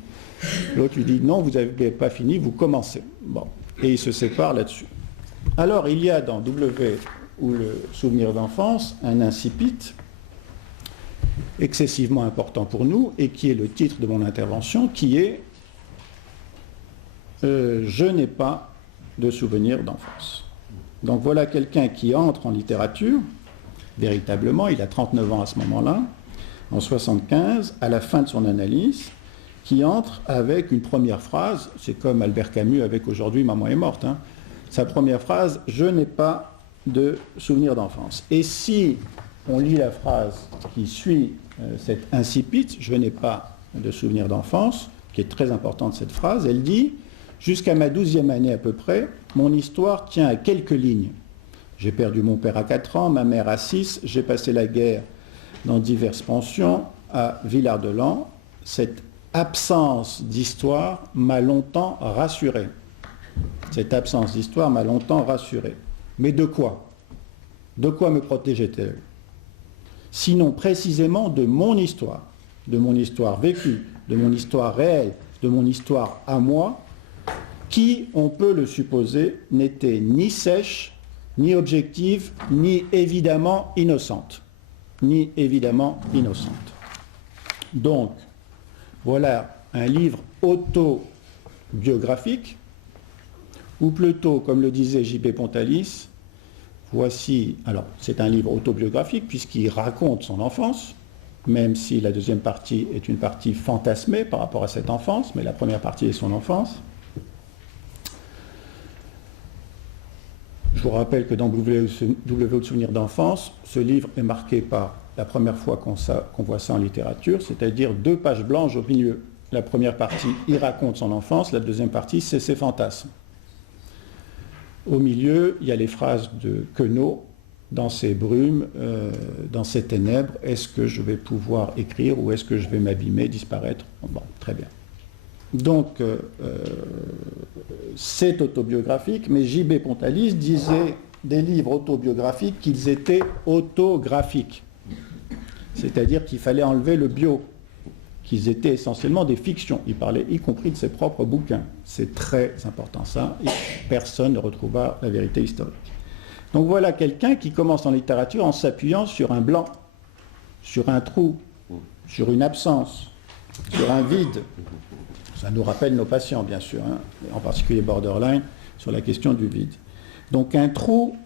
L'autre lui dit, non, vous n'avez pas fini, vous commencez. Bon. Et ils se séparent là-dessus. Alors il y a dans W ou le souvenir d'enfance un incipit excessivement important pour nous et qui est le titre de mon intervention, qui est je n'ai pas de souvenir d'enfance. Donc voilà quelqu'un qui entre en littérature, véritablement, il a 39 ans à ce moment-là, en 75, à la fin de son analyse, qui entre avec une première phrase, c'est comme Albert Camus avec aujourd'hui Maman est morte, hein. Sa première phrase, je n'ai pas de souvenir d'enfance. Et si on lit la phrase qui suit cet incipit, je n'ai pas de souvenir d'enfance, qui est très importante cette phrase, elle dit « Jusqu'à ma 12e année à peu près, mon histoire tient à quelques lignes. J'ai perdu mon père à 4 ans, ma mère à 6, j'ai passé la guerre dans diverses pensions à Villard-de-Lans. Cette absence d'histoire m'a longtemps rassuré. Cette absence d'histoire m'a longtemps rassuré. Mais de quoi? De quoi me protégeait-elle? Sinon précisément de mon histoire vécue, de mon histoire réelle, de mon histoire à moi, qui, on peut le supposer, n'était ni sèche, ni objective, ni évidemment innocente. Ni évidemment innocente. Donc, voilà un livre autobiographique, ou plutôt, comme le disait J.B. Pontalis, voici, alors c'est un livre autobiographique puisqu'il raconte son enfance, même si la deuxième partie est une partie fantasmée par rapport à cette enfance, mais la première partie est son enfance. vous rappelle que dans W de souvenirs d'enfance, ce livre est marqué par la première fois qu'on voit ça en littérature, c'est-à-dire 2 pages blanches au milieu. La première partie, il raconte son enfance, la deuxième partie, c'est ses fantasmes. Au milieu, il y a les phrases de Queneau, dans ces brumes, dans ces ténèbres, est-ce que je vais pouvoir écrire ou est-ce que je vais m'abîmer, disparaître? Bon, très bien. Donc, c'est autobiographique, mais J.B. Pontalis disait des livres autobiographiques qu'ils étaient autographiques. C'est-à-dire qu'il fallait enlever le bio, qu'ils étaient essentiellement des fictions. Il parlait y compris de ses propres bouquins. C'est très important ça, et personne ne retrouvera la vérité historique. Donc voilà quelqu'un qui commence en littérature en s'appuyant sur un blanc, sur un trou, sur une absence, sur un vide. Ça nous rappelle nos patients, bien sûr, hein, en particulier borderline, sur la question du vide. Donc un trou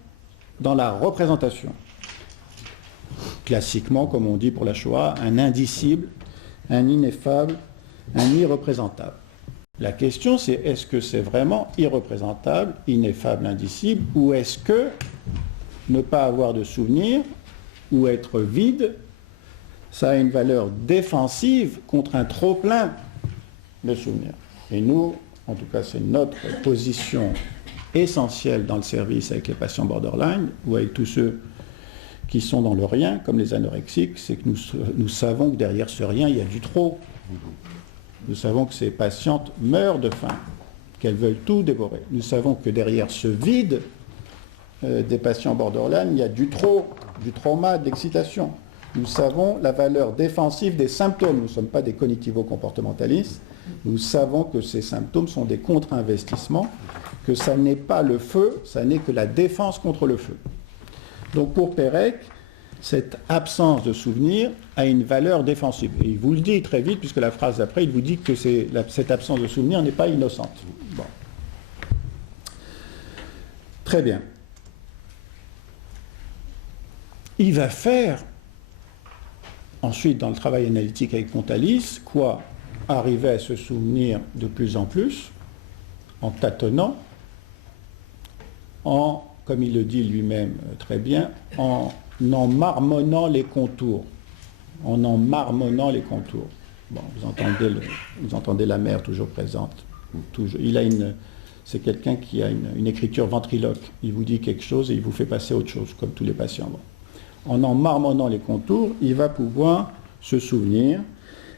dans la représentation. Classiquement, comme on dit pour la Shoah, un indicible, un ineffable, un irreprésentable. La question, c'est est-ce que c'est vraiment irreprésentable, ineffable, indicible, ou est-ce que ne pas avoir de souvenir ou être vide, ça a une valeur défensive contre un trop-plein de souvenirs. Et nous, en tout cas, c'est notre position essentielle dans le service avec les patients borderline ou avec tous ceux qui sont dans le rien, comme les anorexiques, c'est que nous savons que derrière ce rien, il y a du trop. Nous savons que ces patientes meurent de faim, qu'elles veulent tout dévorer. Nous savons que derrière ce vide des patients borderline, il y a du trop, du trauma, de l'excitation. Nous savons la valeur défensive des symptômes. Nous ne sommes pas des cognitivo-comportementalistes. Nous savons que ces symptômes sont des contre-investissements, que ça n'est pas le feu, ça n'est que la défense contre le feu. Donc pour Pérec, cette absence de souvenir a une valeur défensive. Et il vous le dit très vite, puisque la phrase d'après, il vous dit que cette absence de souvenir n'est pas innocente. Bon. Très bien. Il va faire, ensuite dans le travail analytique avec Pontalis, quoi? Arriver à se souvenir de plus en plus, en tâtonnant, comme il le dit lui-même très bien, en marmonnant les contours. En marmonnant les contours. Bon, vous entendez la mère toujours présente. Toujours. C'est quelqu'un qui a une écriture ventriloque. Il vous dit quelque chose et il vous fait passer autre chose, comme tous les patients. Bon. En marmonnant les contours, il va pouvoir se souvenir,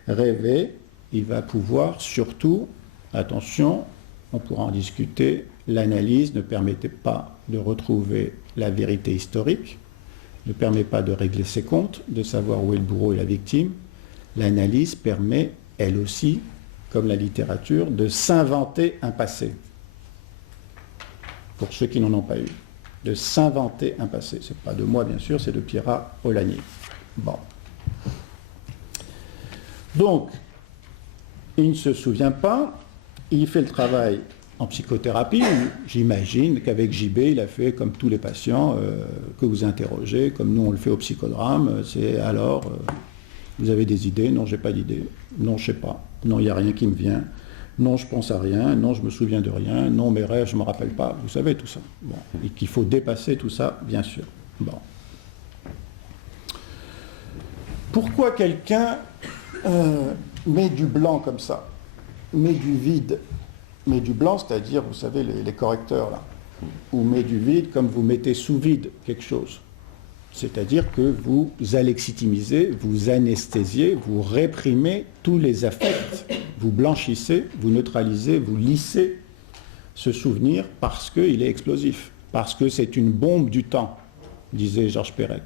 rêver, il va pouvoir surtout, attention, on pourra en discuter, l'analyse ne permettait pas de retrouver la vérité historique, ne permet pas de régler ses comptes, de savoir où est le bourreau et la victime. L'analyse permet, elle aussi, comme la littérature, de s'inventer un passé. Pour ceux qui n'en ont pas eu. De s'inventer un passé. Ce n'est pas de moi, bien sûr, c'est de Pierrat Olagnier. Bon. Donc, il ne se souvient pas, il fait le travail en psychothérapie. J'imagine qu'avec JB, il a fait comme tous les patients que vous interrogez, comme nous on le fait au psychodrame. C'est alors, vous avez des idées? Non, j'ai pas d'idées. Non, je sais pas. Non, il n'y a rien qui me vient. Non, je pense à rien. Non, je me souviens de rien. Non, mes rêves, je ne me rappelle pas. Vous savez tout ça. Bon. Et qu'il faut dépasser tout ça, bien sûr. Bon. Pourquoi quelqu'un met du blanc comme ça, met du vide, met du blanc, c'est-à-dire, vous savez, les correcteurs, là, ou met du vide comme vous mettez sous vide quelque chose. C'est-à-dire que vous alexithimisez, vous anesthésiez, vous réprimez tous les affects, vous blanchissez, vous neutralisez, vous lissez ce souvenir parce qu'il est explosif, parce que c'est une bombe du temps, disait Georges Perec.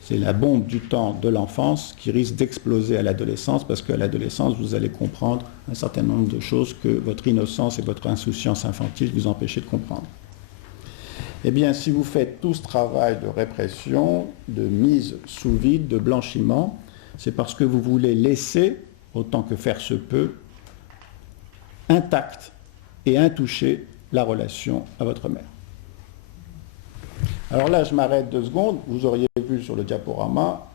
C'est la bombe du temps de l'enfance qui risque d'exploser à l'adolescence, parce qu'à l'adolescence, vous allez comprendre un certain nombre de choses que votre innocence et votre insouciance infantile vous empêchaient de comprendre. Eh bien, si vous faites tout ce travail de répression, de mise sous vide, de blanchiment, c'est parce que vous voulez laisser, autant que faire se peut, intacte et intouchée la relation à votre mère. Alors là, je m'arrête 2 secondes. Vous auriez vu sur le diaporama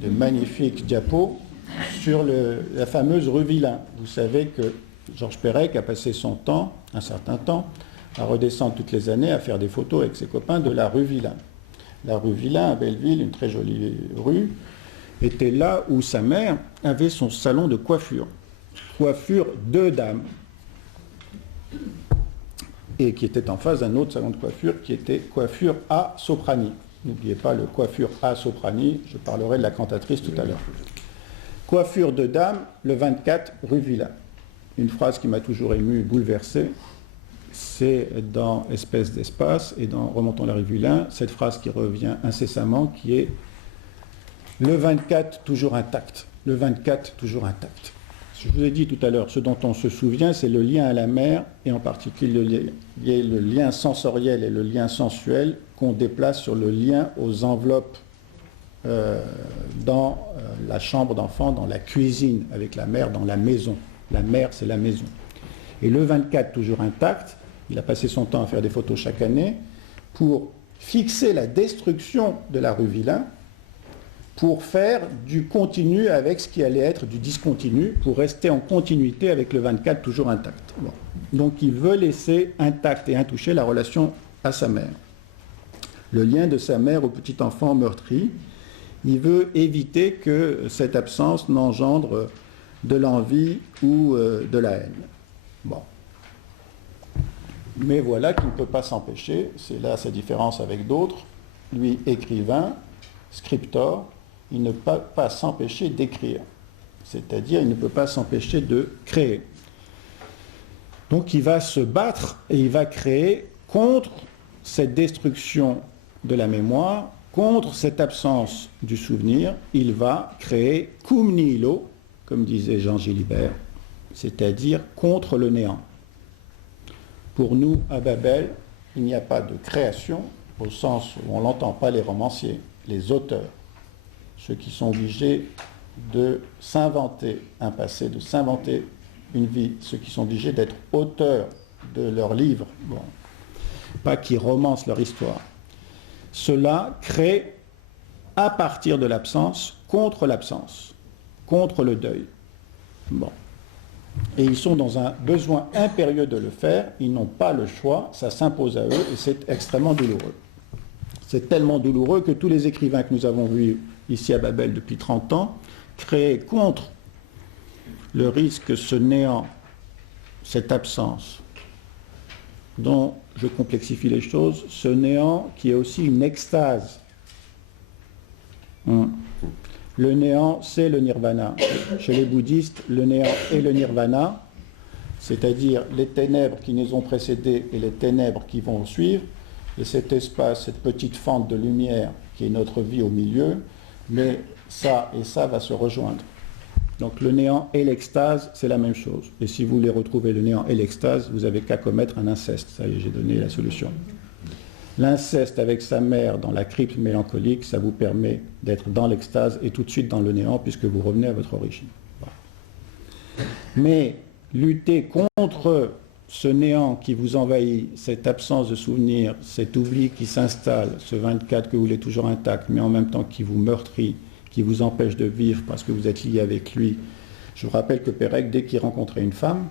de magnifiques diapos sur la fameuse rue Villain. Vous savez que Georges Perec a passé son temps, un certain temps, à redescendre toutes les années, à faire des photos avec ses copains de la rue Villain. La rue Villain, à Belleville, une très jolie rue, était là où sa mère avait son salon de coiffure. Coiffure de dames. Et qui était en face d'un autre salon de coiffure qui était coiffure à Soprani. N'oubliez pas le coiffure à Soprani, je parlerai de la cantatrice tout à l'heure. Coiffure de dames, le 24 rue Villain. Une phrase qui m'a toujours ému, bouleversé, c'est dans Espèce d'espace et dans Remontons la rue Villain, cette phrase qui revient incessamment, qui est le 24 toujours intact. Le 24 toujours intact. Je vous ai dit tout à l'heure, ce dont on se souvient, c'est le lien à la mer, et en particulier le lien sensoriel et le lien sensuel qu'on déplace sur le lien aux enveloppes dans la chambre d'enfant, dans la cuisine avec la mère, dans la maison. La mère, c'est la maison. Et le 24, toujours intact, il a passé son temps à faire des photos chaque année pour fixer la destruction de la rue Villain, pour faire du continu avec ce qui allait être du discontinu, pour rester en continuité avec le 24 toujours intact. Bon. Donc il veut laisser intacte et intouchée la relation à sa mère. Le lien de sa mère au petit enfant meurtri. Il veut éviter que cette absence n'engendre de l'envie ou de la haine. Bon. Mais voilà qu'il ne peut pas s'empêcher, c'est là sa différence avec d'autres, lui écrivain, scriptor, il ne peut pas s'empêcher d'écrire, c'est-à-dire il ne peut pas s'empêcher de créer. Donc il va se battre et il va créer contre cette destruction de la mémoire, contre cette absence du souvenir, il va créer cum nihilo, comme disait Jean Gilibert, c'est-à-dire contre le néant. Pour nous, à Babel, il n'y a pas de création, au sens où on n'entend pas les romanciers, les auteurs, ceux qui sont obligés de s'inventer un passé, de s'inventer une vie, ceux qui sont obligés d'être auteurs de leurs livres, bon, pas qui romancent leur histoire. Cela crée, à partir de l'absence, contre le deuil. Bon. Et ils sont dans un besoin impérieux de le faire, ils n'ont pas le choix, ça s'impose à eux et c'est extrêmement douloureux. C'est tellement douloureux que tous les écrivains que nous avons vus ici à Babel depuis 30 ans créent contre le risque, ce néant, cette absence, dont je complexifie les choses, ce néant qui est aussi une extase. Le néant, c'est le nirvana. Chez les bouddhistes, le néant est le nirvana, c'est-à-dire les ténèbres qui nous ont précédés et les ténèbres qui vont suivre, et cet espace, cette petite fente de lumière qui est notre vie au milieu, mais ça et ça va se rejoindre. Donc le néant et l'extase, c'est la même chose. Et si vous voulez retrouver le néant et l'extase, vous n'avez qu'à commettre un inceste. Ça y est, j'ai donné la solution. L'inceste avec sa mère dans la crypte mélancolique, ça vous permet d'être dans l'extase et tout de suite dans le néant puisque vous revenez à votre origine. Voilà. Mais lutter contre ce néant qui vous envahit, cette absence de souvenir, cet oubli qui s'installe, ce 24 que vous voulez toujours intact, mais en même temps qui vous meurtrit, qui vous empêche de vivre parce que vous êtes lié avec lui. Je vous rappelle que Pérec, dès qu'il rencontrait une femme,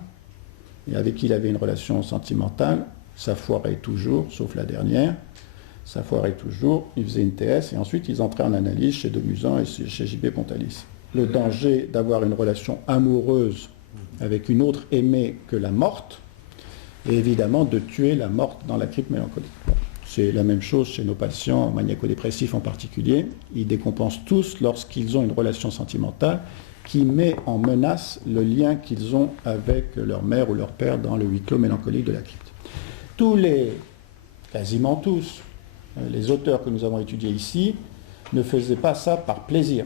et avec qui il avait une relation sentimentale, ça foirait toujours, sauf la dernière, ça foirait toujours, il faisait une TS, et ensuite ils entraient en analyse chez Demusan et chez JB Pontalis. Le danger d'avoir une relation amoureuse avec une autre aimée que la morte, et évidemment de tuer la morte dans la crypte mélancolique. Bon, c'est la même chose chez nos patients maniaco-dépressifs en particulier. Ils décompensent tous lorsqu'ils ont une relation sentimentale qui met en menace le lien qu'ils ont avec leur mère ou leur père dans le huis clos mélancolique de la crypte. Quasiment tous, les auteurs que nous avons étudiés ici ne faisaient pas ça par plaisir.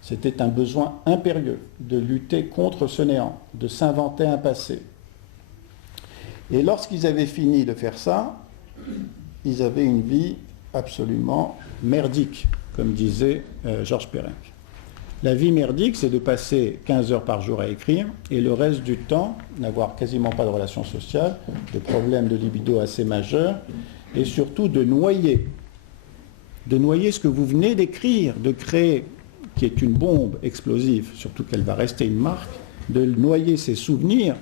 C'était un besoin impérieux de lutter contre ce néant, de s'inventer un passé. Et lorsqu'ils avaient fini de faire ça, ils avaient une vie absolument merdique, comme disait Georges Perec. La vie merdique, c'est de passer 15 heures par jour à écrire et le reste du temps, n'avoir quasiment pas de relations sociales, de problèmes de libido assez majeurs et surtout de noyer ce que vous venez d'écrire, de créer, qui est une bombe explosive, surtout qu'elle va rester une marque, de noyer ses souvenirs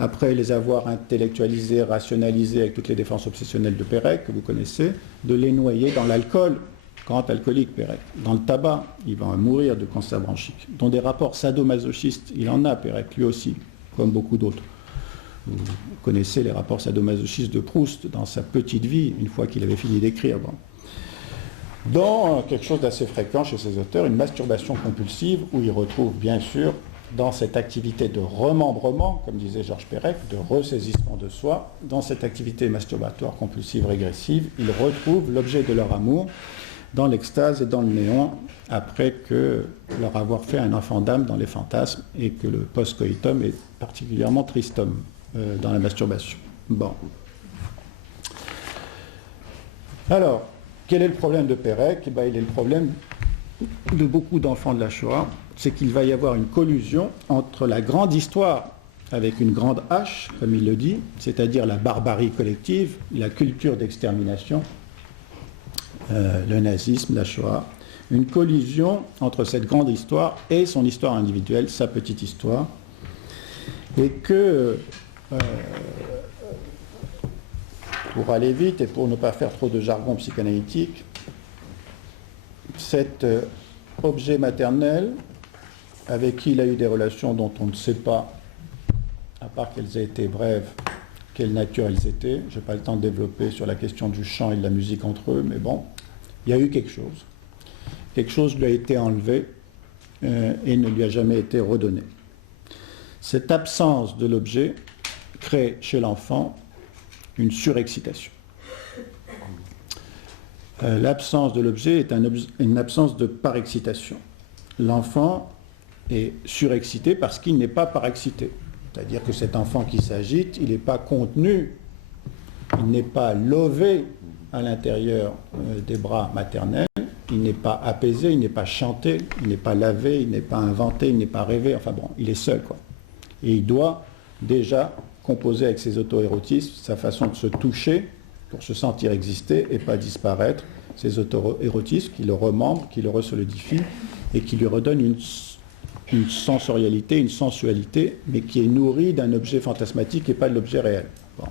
après les avoir intellectualisés, rationalisés avec toutes les défenses obsessionnelles de Pérec, que vous connaissez, de les noyer dans l'alcool, grand alcoolique Pérec, dans le tabac, il va mourir de cancer bronchique, dans des rapports sadomasochistes, il en a Pérec, lui aussi, comme beaucoup d'autres. Vous connaissez les rapports sadomasochistes de Proust dans sa petite vie, une fois qu'il avait fini d'écrire. Bon. Dans quelque chose d'assez fréquent chez ces auteurs, une masturbation compulsive, où il retrouve bien sûr, dans cette activité de remembrement, comme disait Georges Perec, de ressaisissement de soi, dans cette activité masturbatoire compulsive régressive, il retrouve l'objet de leur amour dans l'extase et dans le néant, après que leur avoir fait un enfant d'âme dans les fantasmes, et que le post-coitum est particulièrement tristum dans la masturbation. Bon. Alors, quel est le problème de Pérec? Il est le problème de beaucoup d'enfants de la Shoah, c'est qu'il va y avoir une collusion entre la grande histoire, avec une grande H, comme il le dit, c'est-à-dire la barbarie collective, la culture d'extermination, le nazisme, la Shoah, une collision entre cette grande histoire et son histoire individuelle, sa petite histoire, et que, pour aller vite et pour ne pas faire trop de jargon psychanalytique, cet objet maternel avec qui il a eu des relations dont on ne sait pas, à part qu'elles aient été brèves, quelle nature elles étaient. Je n'ai pas le temps de développer sur la question du chant et de la musique entre eux, mais bon, il y a eu quelque chose. Quelque chose lui a été enlevé et ne lui a jamais été redonné. Cette absence de l'objet crée chez l'enfant une surexcitation. L'absence de l'objet est une absence de parexcitation. L'enfant est surexcité parce qu'il n'est pas parexcité. C'est-à-dire que cet enfant qui s'agite, il n'est pas contenu, il n'est pas lové à l'intérieur des bras maternels, il n'est pas apaisé, il n'est pas chanté, il n'est pas lavé, il n'est pas inventé, il n'est pas rêvé, enfin bon, il est seul, quoi. Et il doit déjà composer avec ses auto-érotismes sa façon de se toucher pour se sentir exister et pas disparaître, ces auto-érotismes qui le remembrent, qui le resolidifient et qui lui redonnent une sensorialité, une sensualité, mais qui est nourrie d'un objet fantasmatique et pas de l'objet réel. Bon.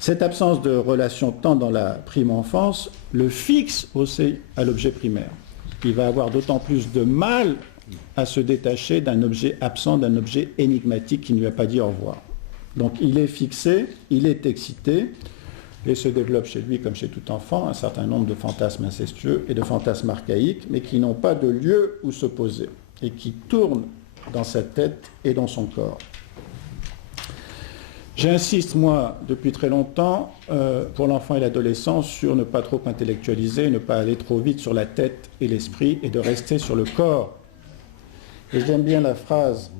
Cette absence de relation tant dans la prime enfance le fixe aussi à l'objet primaire. Il va avoir d'autant plus de mal à se détacher d'un objet absent, d'un objet énigmatique qui ne lui a pas dit au revoir. Donc il est fixé, il est excité, et se développe chez lui, comme chez tout enfant, un certain nombre de fantasmes incestueux et de fantasmes archaïques, mais qui n'ont pas de lieu où se poser, et qui tournent dans sa tête et dans son corps. J'insiste, moi, depuis très longtemps, pour l'enfant et l'adolescent, sur ne pas trop intellectualiser, ne pas aller trop vite sur la tête et l'esprit, et de rester sur le corps. Et j'aime bien la phrase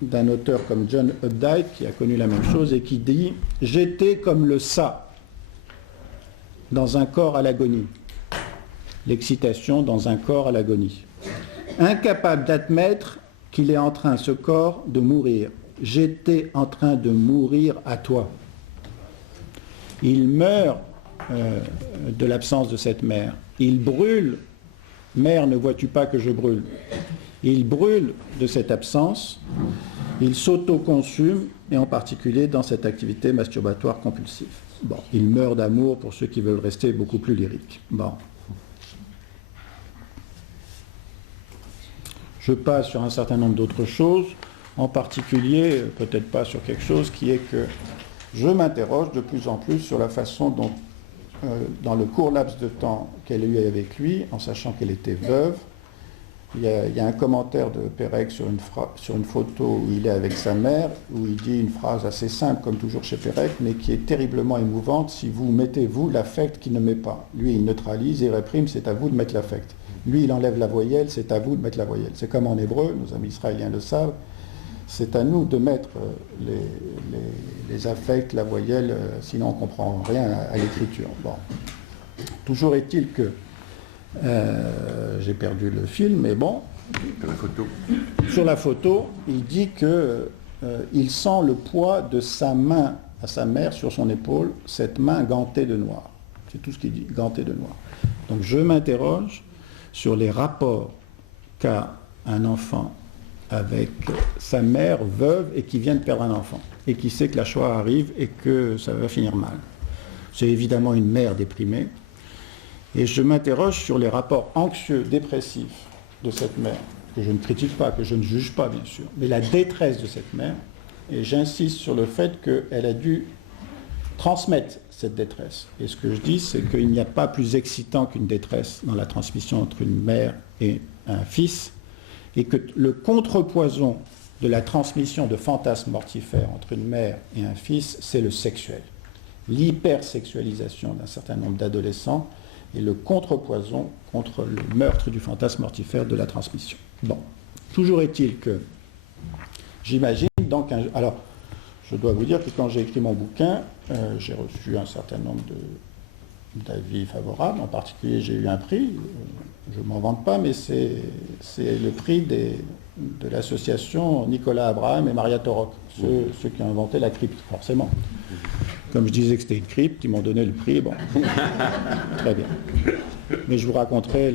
d'un auteur comme John Updike, qui a connu la même chose, et qui dit « J'étais comme le ça ». Dans un corps à l'agonie. L'excitation dans un corps à l'agonie. Incapable d'admettre qu'il est en train, ce corps, de mourir. J'étais en train de mourir à toi. Il meurt de l'absence de cette mère. Il brûle. Mère, ne vois-tu pas que je brûle? Il brûle de cette absence. Il s'autoconsume, et en particulier dans cette activité masturbatoire compulsive. Bon, il meurt d'amour pour ceux qui veulent rester beaucoup plus lyriques. Bon. Je passe sur un certain nombre d'autres choses, en particulier, peut-être pas sur quelque chose qui est que je m'interroge de plus en plus sur la façon dont, dans le court laps de temps qu'elle a eu avec lui, en sachant qu'elle était veuve, il y a un commentaire de Pérec sur une photo où il est avec sa mère, où il dit une phrase assez simple, comme toujours chez Pérec, mais qui est terriblement émouvante. Si vous mettez, vous, l'affect qu'il ne met pas. Lui, il neutralise, il réprime, c'est à vous de mettre l'affect. Lui, il enlève la voyelle, c'est à vous de mettre la voyelle. C'est comme en hébreu, nos amis israéliens le savent, c'est à nous de mettre les affects, la voyelle, sinon on ne comprend rien à l'écriture. Bon. Toujours est-il que j'ai perdu le fil, mais bon. Sur la photo. Sur la photo, il dit que il sent le poids de sa main à sa mère sur son épaule, cette main gantée de noir. C'est tout ce qu'il dit, gantée de noir. Donc je m'interroge sur les rapports qu'a un enfant avec sa mère veuve et qui vient de perdre un enfant et qui sait que la Shoah arrive et que ça va finir mal. C'est évidemment une mère déprimée et je m'interroge sur les rapports anxieux, dépressifs de cette mère, que je ne critique pas, que je ne juge pas bien sûr, mais la détresse de cette mère, et j'insiste sur le fait qu'elle a dû transmettre cette détresse. Et ce que je dis, c'est qu'il n'y a pas plus excitant qu'une détresse dans la transmission entre une mère et un fils, et que le contrepoison de la transmission de fantasmes mortifères entre une mère et un fils, c'est le sexuel. L'hypersexualisation d'un certain nombre d'adolescents et le contrepoison contre le meurtre du fantasme mortifère de la transmission. Bon, toujours est-il que j'imagine donc alors, je dois vous dire que quand j'ai écrit mon bouquin, j'ai reçu un certain nombre d'avis favorables. En particulier, j'ai eu un prix. Je ne m'en vante pas, mais c'est le prix de l'association Nicolas Abraham et Maria Torok, ceux qui ont inventé la crypte, forcément. Comme je disais que c'était une crypte, ils m'ont donné le prix. Bon, très bien. Mais je vous raconterai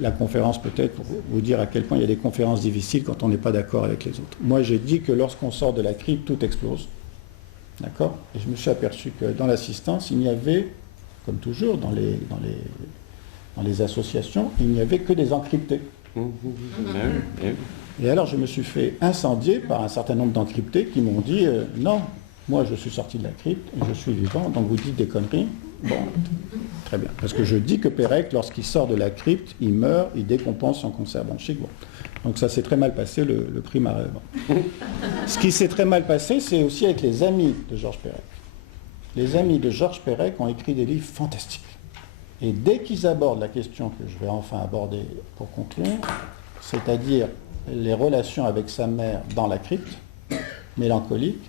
la conférence peut-être pour vous dire à quel point il y a des conférences difficiles quand on n'est pas d'accord avec les autres. Moi, j'ai dit que lorsqu'on sort de la crypte, tout explose. D'accord ? Et je me suis aperçu que dans l'assistance, il n'y avait, comme toujours dans les associations, il n'y avait que des encryptés. Et alors, je me suis fait incendier par un certain nombre d'encryptés qui m'ont dit non, moi je suis sorti de la crypte, je suis vivant, donc vous dites des conneries. Bon, très bien. Parce que je dis que Pérec, lorsqu'il sort de la crypte, il meurt, il décompense son conserve en chic. Bon. Donc ça s'est très mal passé, le prix Marais. Bon. Ce qui s'est très mal passé, c'est aussi avec les amis de Georges Perec. Les amis de Georges Perec ont écrit des livres fantastiques. Et dès qu'ils abordent la question que je vais enfin aborder pour conclure, c'est-à-dire les relations avec sa mère dans la crypte, mélancolique,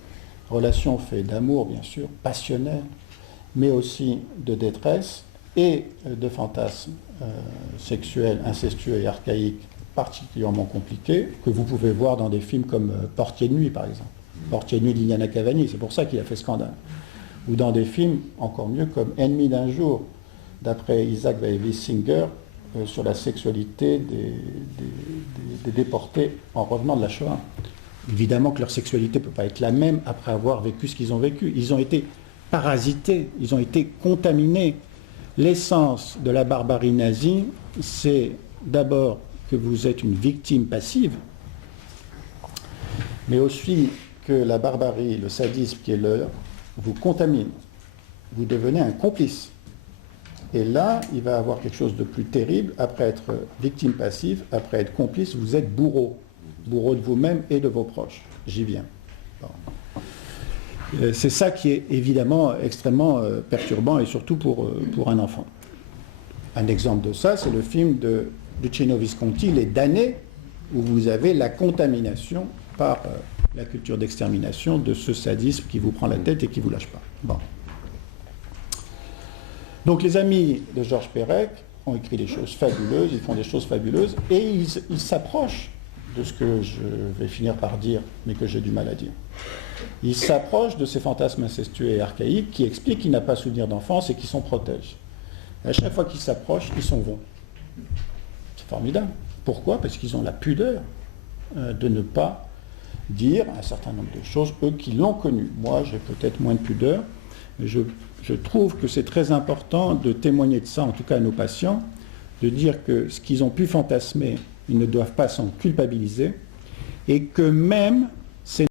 relations faites d'amour bien sûr, passionnelles, mais aussi de détresse et de fantasmes sexuels, incestueux et archaïques particulièrement compliqués, que vous pouvez voir dans des films comme Portier de nuit, par exemple. Portier de nuit d'Iliana Cavani, c'est pour ça qu'il a fait scandale. Ou dans des films, encore mieux, comme Ennemi d'un jour, d'après Isaac Davis Singer, sur la sexualité des déportés en revenant de la Shoah. Évidemment que leur sexualité ne peut pas être la même après avoir vécu ce qu'ils ont vécu. Ils ont été parasités, ils ont été contaminés. L'essence de la barbarie nazie, c'est d'abord que vous êtes une victime passive, mais aussi que la barbarie, le sadisme qui est leur, vous contamine. Vous devenez un complice. Et là, il va y avoir quelque chose de plus terrible. Après être victime passive, après être complice, vous êtes bourreau. Bourreau de vous-même et de vos proches. J'y viens. Bon. C'est ça qui est évidemment extrêmement perturbant et surtout pour un enfant. Un exemple de ça, c'est le film de Luciano Visconti, Les damnés, où vous avez la contamination par la culture d'extermination de ce sadisme qui vous prend la tête et qui ne vous lâche pas. Bon. Donc les amis de Georges Perec ont écrit des choses fabuleuses, ils font des choses fabuleuses, et ils s'approchent de ce que je vais finir par dire, mais que j'ai du mal à dire. Ils s'approchent de ces fantasmes incestueux et archaïques qui expliquent qu'il n'a pas souvenir d'enfance et qui s'en protègent. Et à chaque fois qu'ils s'approchent, ils s'en vont. C'est formidable. Pourquoi ? Parce qu'ils ont la pudeur de ne pas dire un certain nombre de choses, eux qui l'ont connu. Moi, j'ai peut-être moins de pudeur, mais je trouve que c'est très important de témoigner de ça, en tout cas à nos patients, de dire que ce qu'ils ont pu fantasmer, ils ne doivent pas s'en culpabiliser, et que même, c'est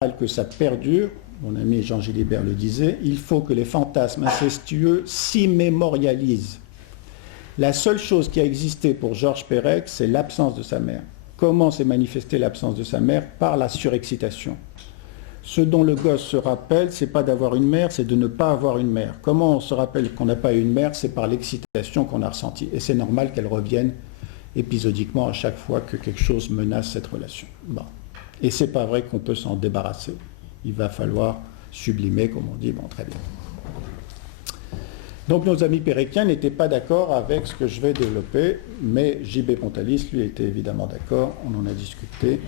normal que ça perdure, mon ami Jean Gilibert le disait, il faut que les fantasmes incestueux s'immémorialisent. La seule chose qui a existé pour Georges Perec, c'est l'absence de sa mère. Comment s'est manifestée l'absence de sa mère ? Par la surexcitation. Ce dont le gosse se rappelle, c'est pas d'avoir une mère, c'est de ne pas avoir une mère. Comment on se rappelle qu'on n'a pas eu une mère ? C'est par l'excitation qu'on a ressentie. Et c'est normal qu'elle revienne épisodiquement à chaque fois que quelque chose menace cette relation. Bon. Et c'est pas vrai qu'on peut s'en débarrasser. Il va falloir sublimer, comme on dit. Bon, très bien. Donc nos amis péréquiens n'étaient pas d'accord avec ce que je vais développer, mais J.B. Pontalis, lui, était évidemment d'accord. On en a discuté.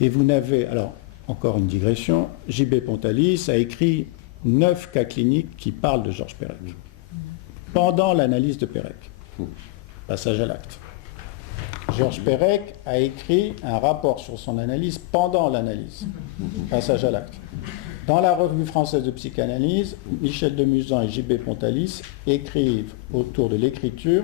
Et vous n'avez... Alors, encore une digression. J.B. Pontalis a écrit 9 cas cliniques qui parlent de Georges Perec. Pendant l'analyse de Perec. Passage à l'acte. Georges Perec a écrit un rapport sur son analyse pendant l'analyse, passage à l'acte. Dans la Revue française de psychanalyse, Michel Demuzan et J.B. Pontalis écrivent autour de l'écriture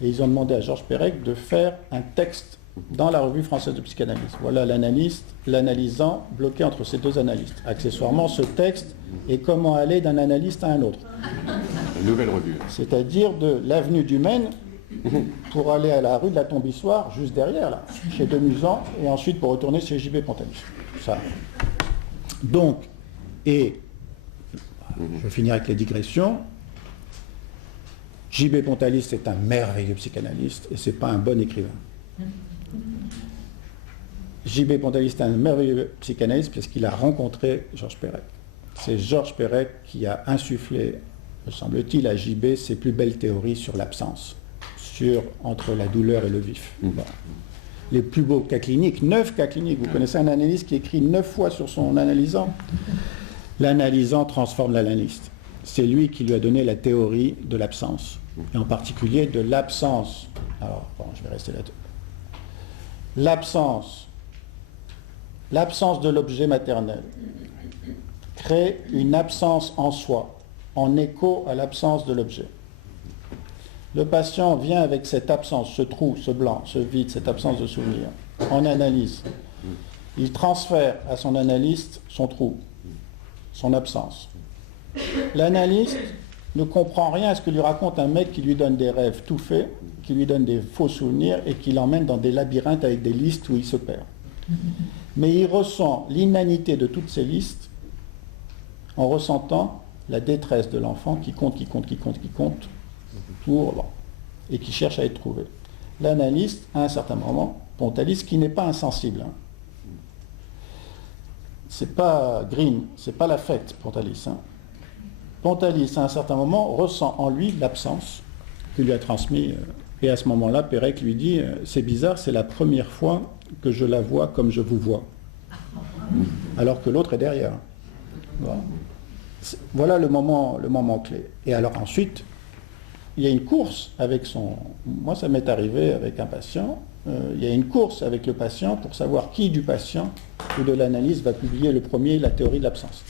et ils ont demandé à Georges Perec de faire un texte dans la Revue française de psychanalyse. Voilà l'analysant bloqué entre ces deux analystes. Accessoirement, ce texte est comment aller d'un analyste à un autre. Une nouvelle revue. C'est-à-dire de l'avenue du Maine pour aller à la rue de la Tombissoire, juste derrière, là, chez Demuzan, et ensuite pour retourner chez J.B. Pontalis. Ça. Donc, et je vais finir avec les digressions. J.B. Pontalis est un merveilleux psychanalyste et c'est pas un bon écrivain. J.B. Pontalis est un merveilleux psychanalyste parce qu'il a rencontré Georges Perec. C'est Georges Perec qui a insufflé, me semble-t-il, à J.B. ses plus belles théories sur l'absence, entre la douleur et le vif. Bon. Les plus beaux cas cliniques, 9 cas cliniques. Vous connaissez un analyste qui écrit 9 fois sur son analysant. L'analysant transforme l'analyste. C'est lui qui lui a donné la théorie de l'absence, et en particulier de l'absence. Alors, bon, je vais rester là-dessus. L'absence de l'objet maternel crée une absence en soi, en écho à l'absence de l'objet. Le patient vient avec cette absence, ce trou, ce blanc, ce vide, cette absence de souvenir, en analyse. Il transfère à son analyste son trou, son absence. L'analyste ne comprend rien à ce que lui raconte un mec qui lui donne des rêves tout faits, qui lui donne des faux souvenirs et qui l'emmène dans des labyrinthes avec des listes où il se perd. Mais il ressent l'inanité de toutes ces listes en ressentant la détresse de l'enfant qui compte, et qui cherche à être trouvé. L'analyste, à un certain moment, Pontalis, qui n'est pas insensible, c'est pas Green, c'est pas l'affect, Pontalis. Pontalis, à un certain moment, ressent en lui l'absence que lui a transmis. Et à ce moment-là, Perec lui dit, c'est bizarre, c'est la première fois que je la vois comme je vous vois. Alors que l'autre est derrière. Bon. Voilà le moment clé. Et alors ensuite, il y a une course avec son... Moi, ça m'est arrivé avec un patient. Il y a une course avec le patient pour savoir qui du patient ou de l'analyse va publier le premier la théorie de l'absence.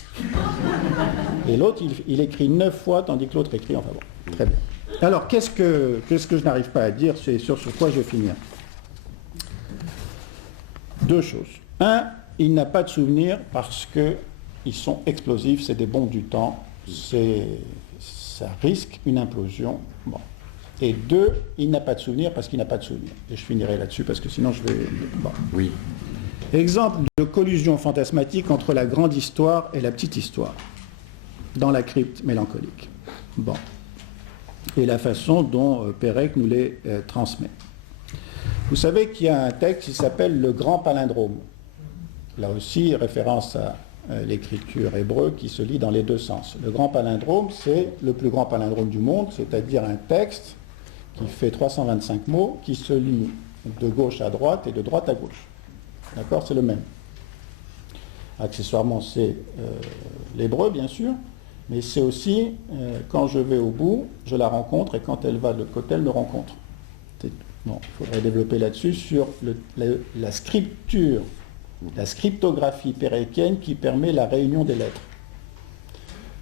Et l'autre, il écrit 9 fois, tandis que l'autre écrit... Enfin bon, très bien. Alors, qu'est-ce que je n'arrive pas à dire? C'est sur quoi je vais finir. 2 choses. 1, il n'a pas de souvenir parce qu'ils sont explosifs, c'est des bombes du temps, ça risque une implosion. Bon. Et 2, il n'a pas de souvenir parce qu'il n'a pas de souvenir. Et je finirai là-dessus parce que sinon je vais... Bon. Oui. Exemple de collusion fantasmatique entre la grande histoire et la petite histoire dans la crypte mélancolique. Bon. Et la façon dont Perec nous les transmet. Vous savez qu'il y a un texte qui s'appelle le Grand Palindrome. Là aussi, référence à l'écriture hébreu qui se lit dans les 2 sens. Le Grand Palindrome, c'est le plus grand palindrome du monde, c'est-à-dire un texte qui fait 325 mots, qui se lit de gauche à droite et de droite à gauche. D'accord? C'est le même. Accessoirement, c'est l'hébreu, bien sûr, mais c'est aussi, quand je vais au bout, je la rencontre, et quand elle va de l'autre côté, elle me rencontre. Bon, il faudrait développer là-dessus sur la scripture, la scriptographie péréquienne qui permet la réunion des lettres.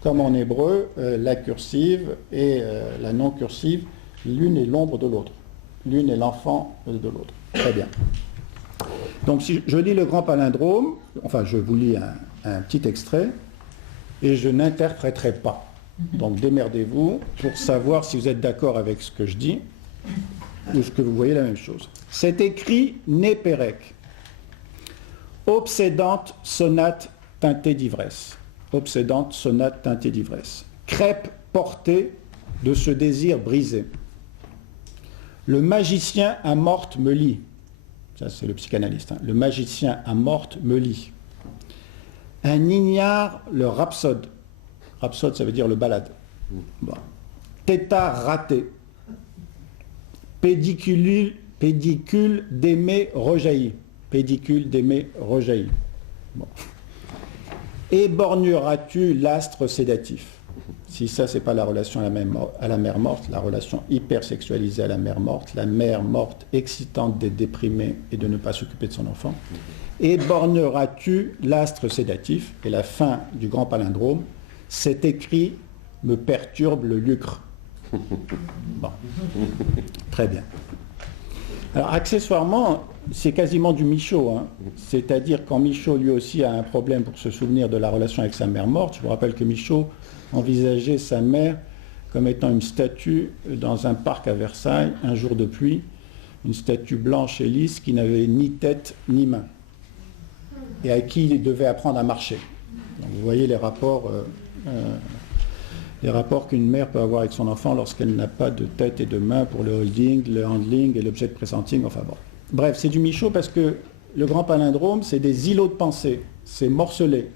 Comme en hébreu, la cursive et la non-cursive, l'une est l'ombre de l'autre. L'une est l'enfant de l'autre. Très bien. Donc si je lis le Grand Palindrome, enfin je vous lis un petit extrait, et je n'interpréterai pas. Donc démerdez-vous pour savoir si vous êtes d'accord avec ce que je dis, ou ce que vous voyez la même chose. C'est écrit né Perec. Obsédante sonate teintée d'ivresse. Obsédante sonate teintée d'ivresse. Crêpe portée de ce désir brisé. Le magicien amorte me lie. Ça, c'est le psychanalyste. Le magicien amorte me lie. Un ignare le rhapsode. Rhapsode, ça veut dire le balade. Bon. Tétard raté. Pédicule d'aimer rejaillit. Pédicule d'aimer rejaillit. Bon. Éborgneras-tu l'astre sédatif? Si ça, c'est pas la relation à la mère morte, la relation hypersexualisée à la mère morte excitante d'être déprimée et de ne pas s'occuper de son enfant. Et borneras-tu l'astre sédatif? Et la fin du grand palindrome, cet écrit me perturbe le lucre. Bon, très bien. Alors, accessoirement, c'est quasiment du Michaud, hein. C'est-à-dire quand Michaud, lui aussi, a un problème pour se souvenir de la relation avec sa mère morte, je vous rappelle que Michaud envisageait sa mère comme étant une statue dans un parc à Versailles, un jour de pluie, une statue blanche et lisse qui n'avait ni tête ni main, et à qui il devait apprendre à marcher. Donc, vous voyez les rapports qu'une mère peut avoir avec son enfant lorsqu'elle n'a pas de tête et de main pour le holding, le handling et l'objet de pressenting, enfin bon. Bref, c'est du Michaud parce que le grand palindrome, c'est des îlots de pensée, c'est morcelé,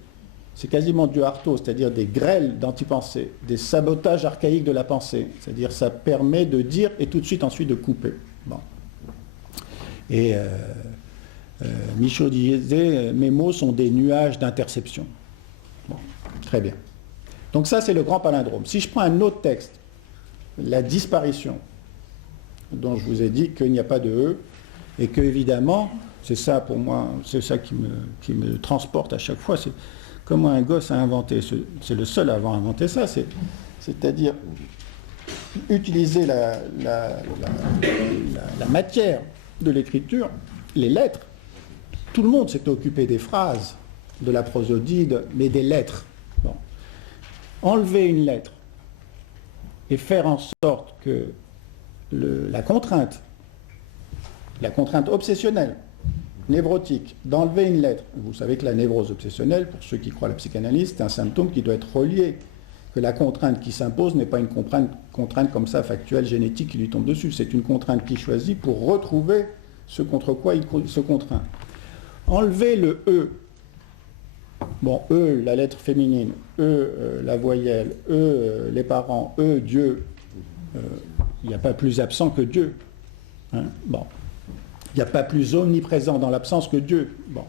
c'est quasiment du Artaud, c'est-à-dire des grêles d'anti-pensée, des sabotages archaïques de la pensée, c'est-à-dire ça permet de dire et tout de suite ensuite de couper. Bon. Et Michaud disait, mes mots sont des nuages d'interception. Bon, très bien. Donc ça, c'est le grand palindrome. Si je prends un autre texte, la disparition, dont je vous ai dit qu'il n'y a pas de E, et que évidemment, c'est ça pour moi, c'est ça qui me transporte à chaque fois, c'est comment un gosse a inventé, c'est le seul à avoir inventé ça, c'est-à-dire utiliser la matière de l'écriture, les lettres. Tout le monde s'est occupé des phrases, de la prosodie, mais des lettres. Bon. Enlever une lettre et faire en sorte que la contrainte obsessionnelle, névrotique, d'enlever une lettre, vous savez que la névrose obsessionnelle, pour ceux qui croient à la psychanalyse, c'est un symptôme qui doit être relié, que la contrainte qui s'impose n'est pas une contrainte comme ça factuelle, génétique qui lui tombe dessus, c'est une contrainte qu'il choisit pour retrouver ce contre quoi il se contraint. Enlever le E, bon, E, la lettre féminine, E, la voyelle, E, les parents, E, Dieu, il n'y a pas plus absent que Dieu. Hein, bon. Il n'y a pas plus omniprésent dans l'absence que Dieu. Bon.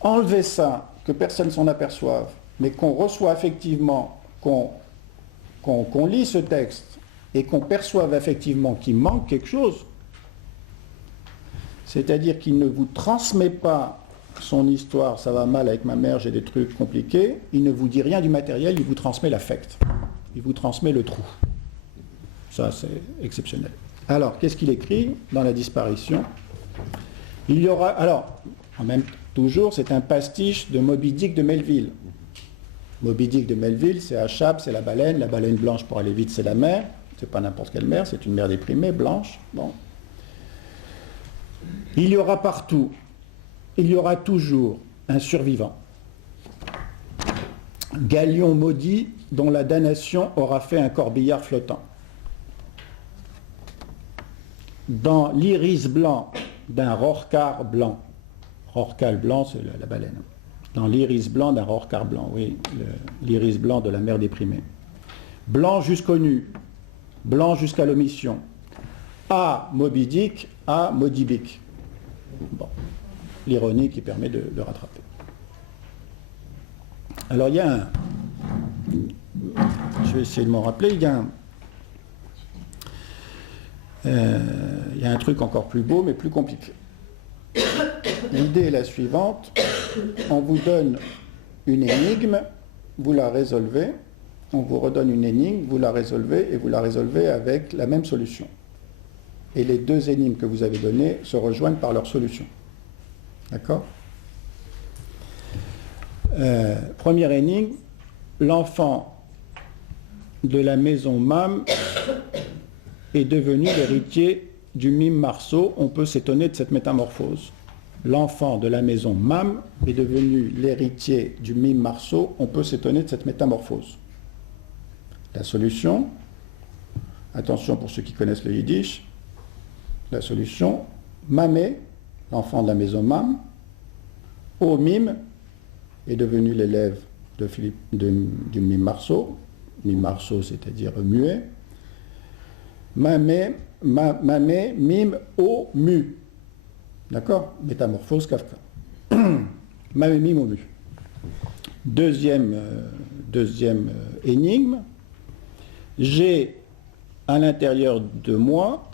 Enlever ça, que personne s'en aperçoive, mais qu'on reçoit effectivement, qu'on lit ce texte et qu'on perçoive effectivement qu'il manque quelque chose, c'est-à-dire qu'il ne vous transmet pas son histoire, ça va mal avec ma mère, j'ai des trucs compliqués, il ne vous dit rien du matériel, il vous transmet l'affect, il vous transmet le trou. Ça, c'est exceptionnel. Alors, qu'est-ce qu'il écrit dans la disparition? Il y aura, alors, en même toujours, c'est un pastiche de Moby Dick de Melville. Moby Dick de Melville, c'est Achab, c'est la baleine blanche pour aller vite, c'est la mer, c'est pas n'importe quelle mer, c'est une mer déprimée, blanche, bon. Il y aura partout, il y aura toujours un survivant. Galion maudit dont la damnation aura fait un corbillard flottant. Dans l'iris blanc d'un rorqual blanc. Rorqual blanc, c'est la baleine. Dans l'iris blanc d'un rorqual blanc, oui, l'iris blanc de la mer déprimée. Blanc jusqu'au nu, blanc jusqu'à l'omission. A Moby Dick, A Modibic. Bon, l'ironie qui permet de rattraper. Alors il y a je vais essayer de m'en rappeler, il y a un truc encore plus beau mais plus compliqué. L'idée est la suivante, on vous donne une énigme, vous la résolvez, on vous redonne une énigme, vous la résolvez et vous la résolvez avec la même solution. Et les deux énigmes que vous avez données se rejoignent par leur solution. D'accord ? Première énigme, l'enfant de la maison Mam est devenu l'héritier du mime Marceau. On peut s'étonner de cette métamorphose. L'enfant de la maison Mam est devenu l'héritier du mime Marceau. On peut s'étonner de cette métamorphose. La solution, attention pour ceux qui connaissent le yiddish, la solution, Mamé, l'enfant de la maison Mam, au mime, est devenu l'élève du mime Marceau, c'est-à-dire muet. Mamé, mime, au, mu. D'accord ? Métamorphose Kafka. Mamé, mime, au mu. Deuxième deuxième énigme. J'ai à l'intérieur de moi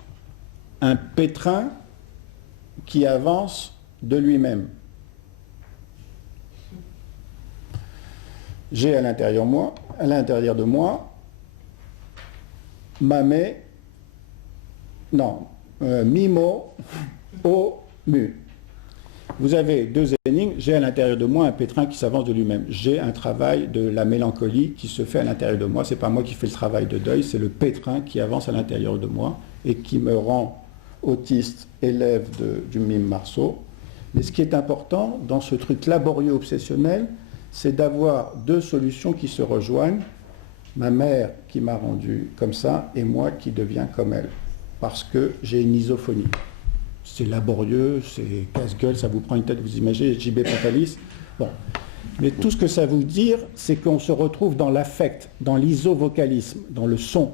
un pétrin qui avance de lui-même. J'ai à l'intérieur de moi, Mame, non, Mimo, O, Mu. Vous avez deux énigmes. J'ai à l'intérieur de moi un pétrin qui s'avance de lui-même. J'ai un travail de la mélancolie qui se fait à l'intérieur de moi. Ce n'est pas moi qui fais le travail de deuil, c'est le pétrin qui avance à l'intérieur de moi et qui me rend autiste, élève du mime Marceau. Mais ce qui est important dans ce truc laborieux obsessionnel, c'est d'avoir deux solutions qui se rejoignent. Ma mère qui m'a rendu comme ça et moi qui deviens comme elle. Parce que j'ai une misophonie. C'est laborieux, c'est casse-gueule, ça vous prend une tête, vous imaginez, JB Pontalis. Bon. Mais tout ce que ça veut dire, c'est qu'on se retrouve dans l'affect, dans l'isovocalisme, dans le son,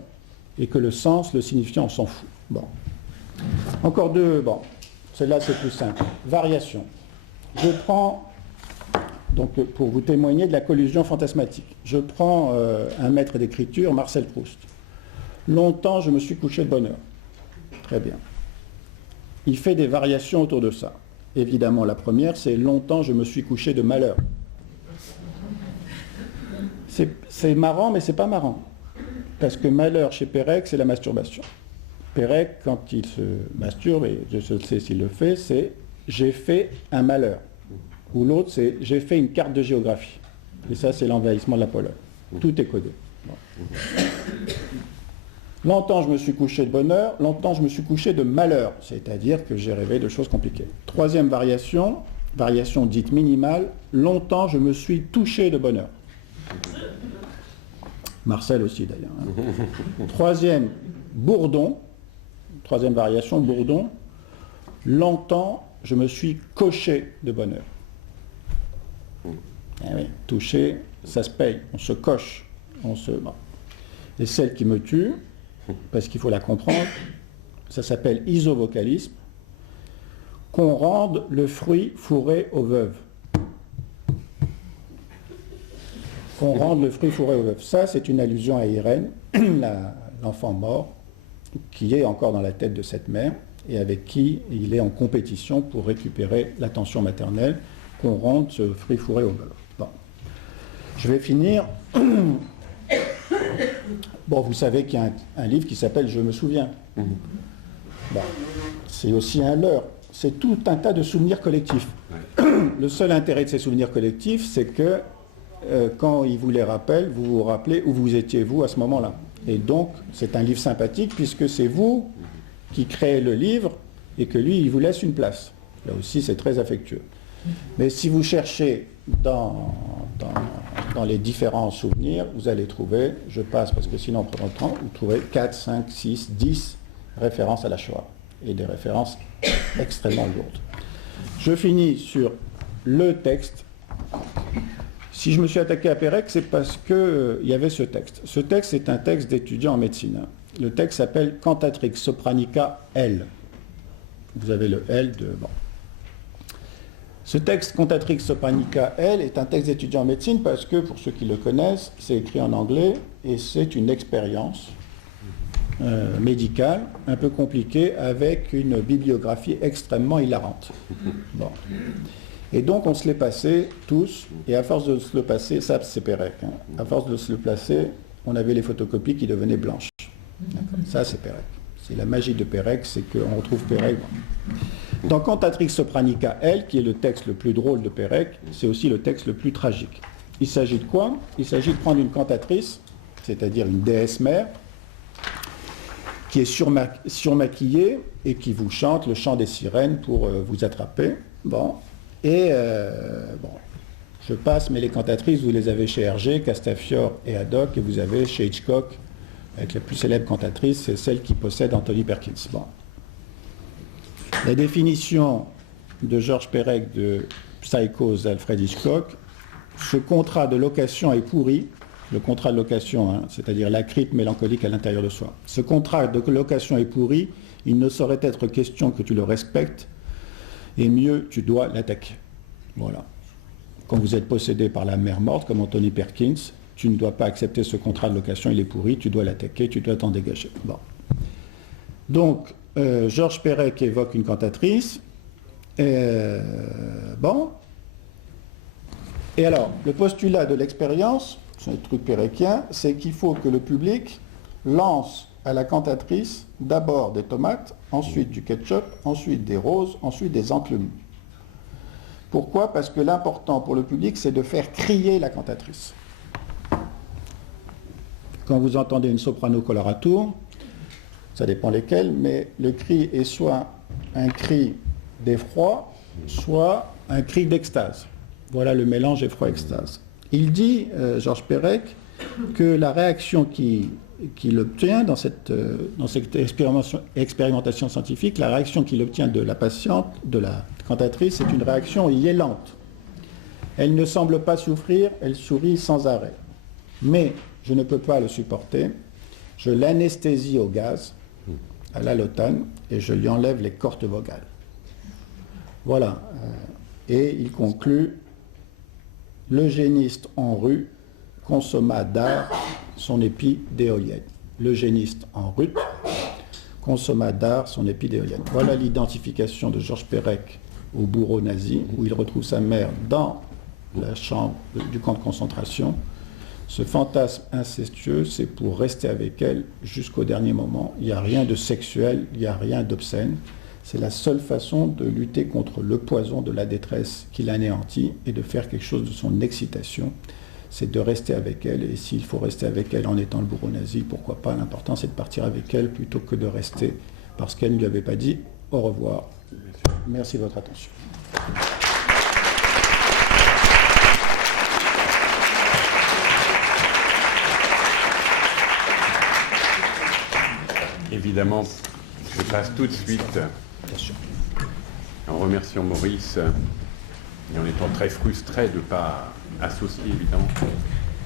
et que le sens, le signifiant, on s'en fout. Bon. Encore deux, bon, celle-là c'est plus simple. Variation. Je prends, donc pour vous témoigner de la collusion fantasmatique, je prends un maître d'écriture, Marcel Proust. Longtemps, je me suis couché de bonne heure. Très bien. Il fait des variations autour de ça. Évidemment, la première, c'est longtemps je me suis couché de malheur. C'est marrant, mais c'est pas marrant. Parce que malheur chez Pérec, c'est la masturbation. Pérec, quand il se masturbe, et je sais s'il le fait, c'est j'ai fait un malheur. Ou l'autre, c'est j'ai fait une carte de géographie. Et ça, c'est l'envahissement de la Pologne. Tout est codé. Bon. Longtemps, je me suis couché de bonheur, longtemps, je me suis couché de malheur, c'est-à-dire que j'ai rêvé de choses compliquées. Troisième variation, variation dite minimale, longtemps, je me suis touché de bonheur. Marcel aussi, d'ailleurs. Hein. Troisième, bourdon, troisième variation, bourdon, longtemps, je me suis coché de bonheur. Eh oui, touché, ça se paye, on se coche, bon. Et celle qui me tue, parce qu'il faut la comprendre, ça s'appelle isovocalisme, qu'on rende le fruit fourré aux veuves. Qu'on rende le fruit fourré aux veuves. Ça, c'est une allusion à Irène, l'enfant mort, qui est encore dans la tête de cette mère, et avec qui il est en compétition pour récupérer l'attention maternelle, qu'on rende ce fruit fourré aux veuves. Bon. Je vais finir... Bon, vous savez qu'il y a un livre qui s'appelle « Je me souviens ». Bon, c'est aussi un leurre. C'est tout un tas de souvenirs collectifs. Le seul intérêt de ces souvenirs collectifs, c'est que quand il vous les rappelle, vous vous rappelez où vous étiez vous à ce moment-là. Et donc, c'est un livre sympathique puisque c'est vous qui créez le livre et que lui, il vous laisse une place. Là aussi, c'est très affectueux. Mais si vous cherchez dans les différents souvenirs, vous allez trouver, je passe parce que sinon on prend le temps, vous trouverez 4, 5, 6, 10 références à la Shoah. Et des références extrêmement lourdes. Je finis sur le texte. Si je me suis attaqué à Pérec, c'est parce qu'il y avait ce texte. Ce texte est un texte d'étudiant en médecine. Le texte s'appelle Cantatrix Sopranica L. Vous avez le L de... Bon. Ce texte, Cantatrix Sopranica L, est un texte d'étudiant en médecine parce que, pour ceux qui le connaissent, c'est écrit en anglais et c'est une expérience médicale un peu compliquée avec une bibliographie extrêmement hilarante. Bon. Et donc on se l'est passé tous, et à force de se le passer, ça c'est Pérec, hein, à force de se le placer, on avait les photocopies qui devenaient blanches. Ça c'est Pérec. C'est la magie de Pérec, c'est qu'on retrouve Pérec. Dans Cantatrix Sopranica L, qui est le texte le plus drôle de Pérec, c'est aussi le texte le plus tragique. Il s'agit de quoi? Il s'agit de prendre une cantatrice, c'est-à-dire une déesse mère, qui est surmaquillée et qui vous chante le chant des sirènes pour vous attraper. Bon. Et bon, je passe, mais les cantatrices, vous les avez chez Hergé, Castafiore et Haddock, et vous avez chez Hitchcock, avec la plus célèbre cantatrice, c'est celle qui possède Anthony Perkins. Bon. La définition de Georges Perec de Psychose d'Alfred Hitchcock, ce contrat de location est pourri, le contrat de location, hein, c'est-à-dire la crypte mélancolique à l'intérieur de soi. Ce contrat de location est pourri, il ne saurait être question que tu le respectes, et mieux, tu dois l'attaquer. Voilà. Quand vous êtes possédé par la mère morte, comme Anthony Perkins, tu ne dois pas accepter ce contrat de location, il est pourri, tu dois l'attaquer, tu dois t'en dégager. Bon. Donc, Georges Perec évoque une cantatrice. Bon. Et alors, le postulat de l'expérience, c'est un truc péréquien, c'est qu'il faut que le public lance à la cantatrice d'abord des tomates, ensuite du ketchup, ensuite des roses, ensuite des enclumes. Pourquoi? Parce que l'important pour le public, c'est de faire crier la cantatrice. Quand vous entendez une soprano coloratour, ça dépend lesquelles, mais le cri est soit un cri d'effroi, soit un cri d'extase. Voilà le mélange effroi-extase. Il dit, Georges Perec, que la réaction qu'il obtient dans cette expérimentation scientifique, la réaction qu'il obtient de la patiente, de la cantatrice, c'est une réaction yellante. Elle ne semble pas souffrir, elle sourit sans arrêt. Mais je ne peux pas le supporter, je l'anesthésie au gaz, à l'allotane, et je lui enlève les cordes vocales. Voilà. Et il conclut, l'eugéniste en rue consomma d'art son épi d'éolienne. L'eugéniste en rut consomma d'art son épi d'éolienne. Voilà l'identification de Georges Perec au bourreau nazi, où il retrouve sa mère dans la chambre du camp de concentration. Ce fantasme incestueux, c'est pour rester avec elle jusqu'au dernier moment. Il n'y a rien de sexuel, il n'y a rien d'obscène. C'est la seule façon de lutter contre le poison de la détresse qui l'anéantit et de faire quelque chose de son excitation. C'est de rester avec elle, et s'il faut rester avec elle en étant le bourreau nazi, pourquoi pas. L'important, c'est de partir avec elle plutôt que de rester parce qu'elle ne lui avait pas dit au revoir. Merci de votre attention. Évidemment, je passe tout de suite en remerciant Maurice et en étant très frustré de ne pas associer, évidemment,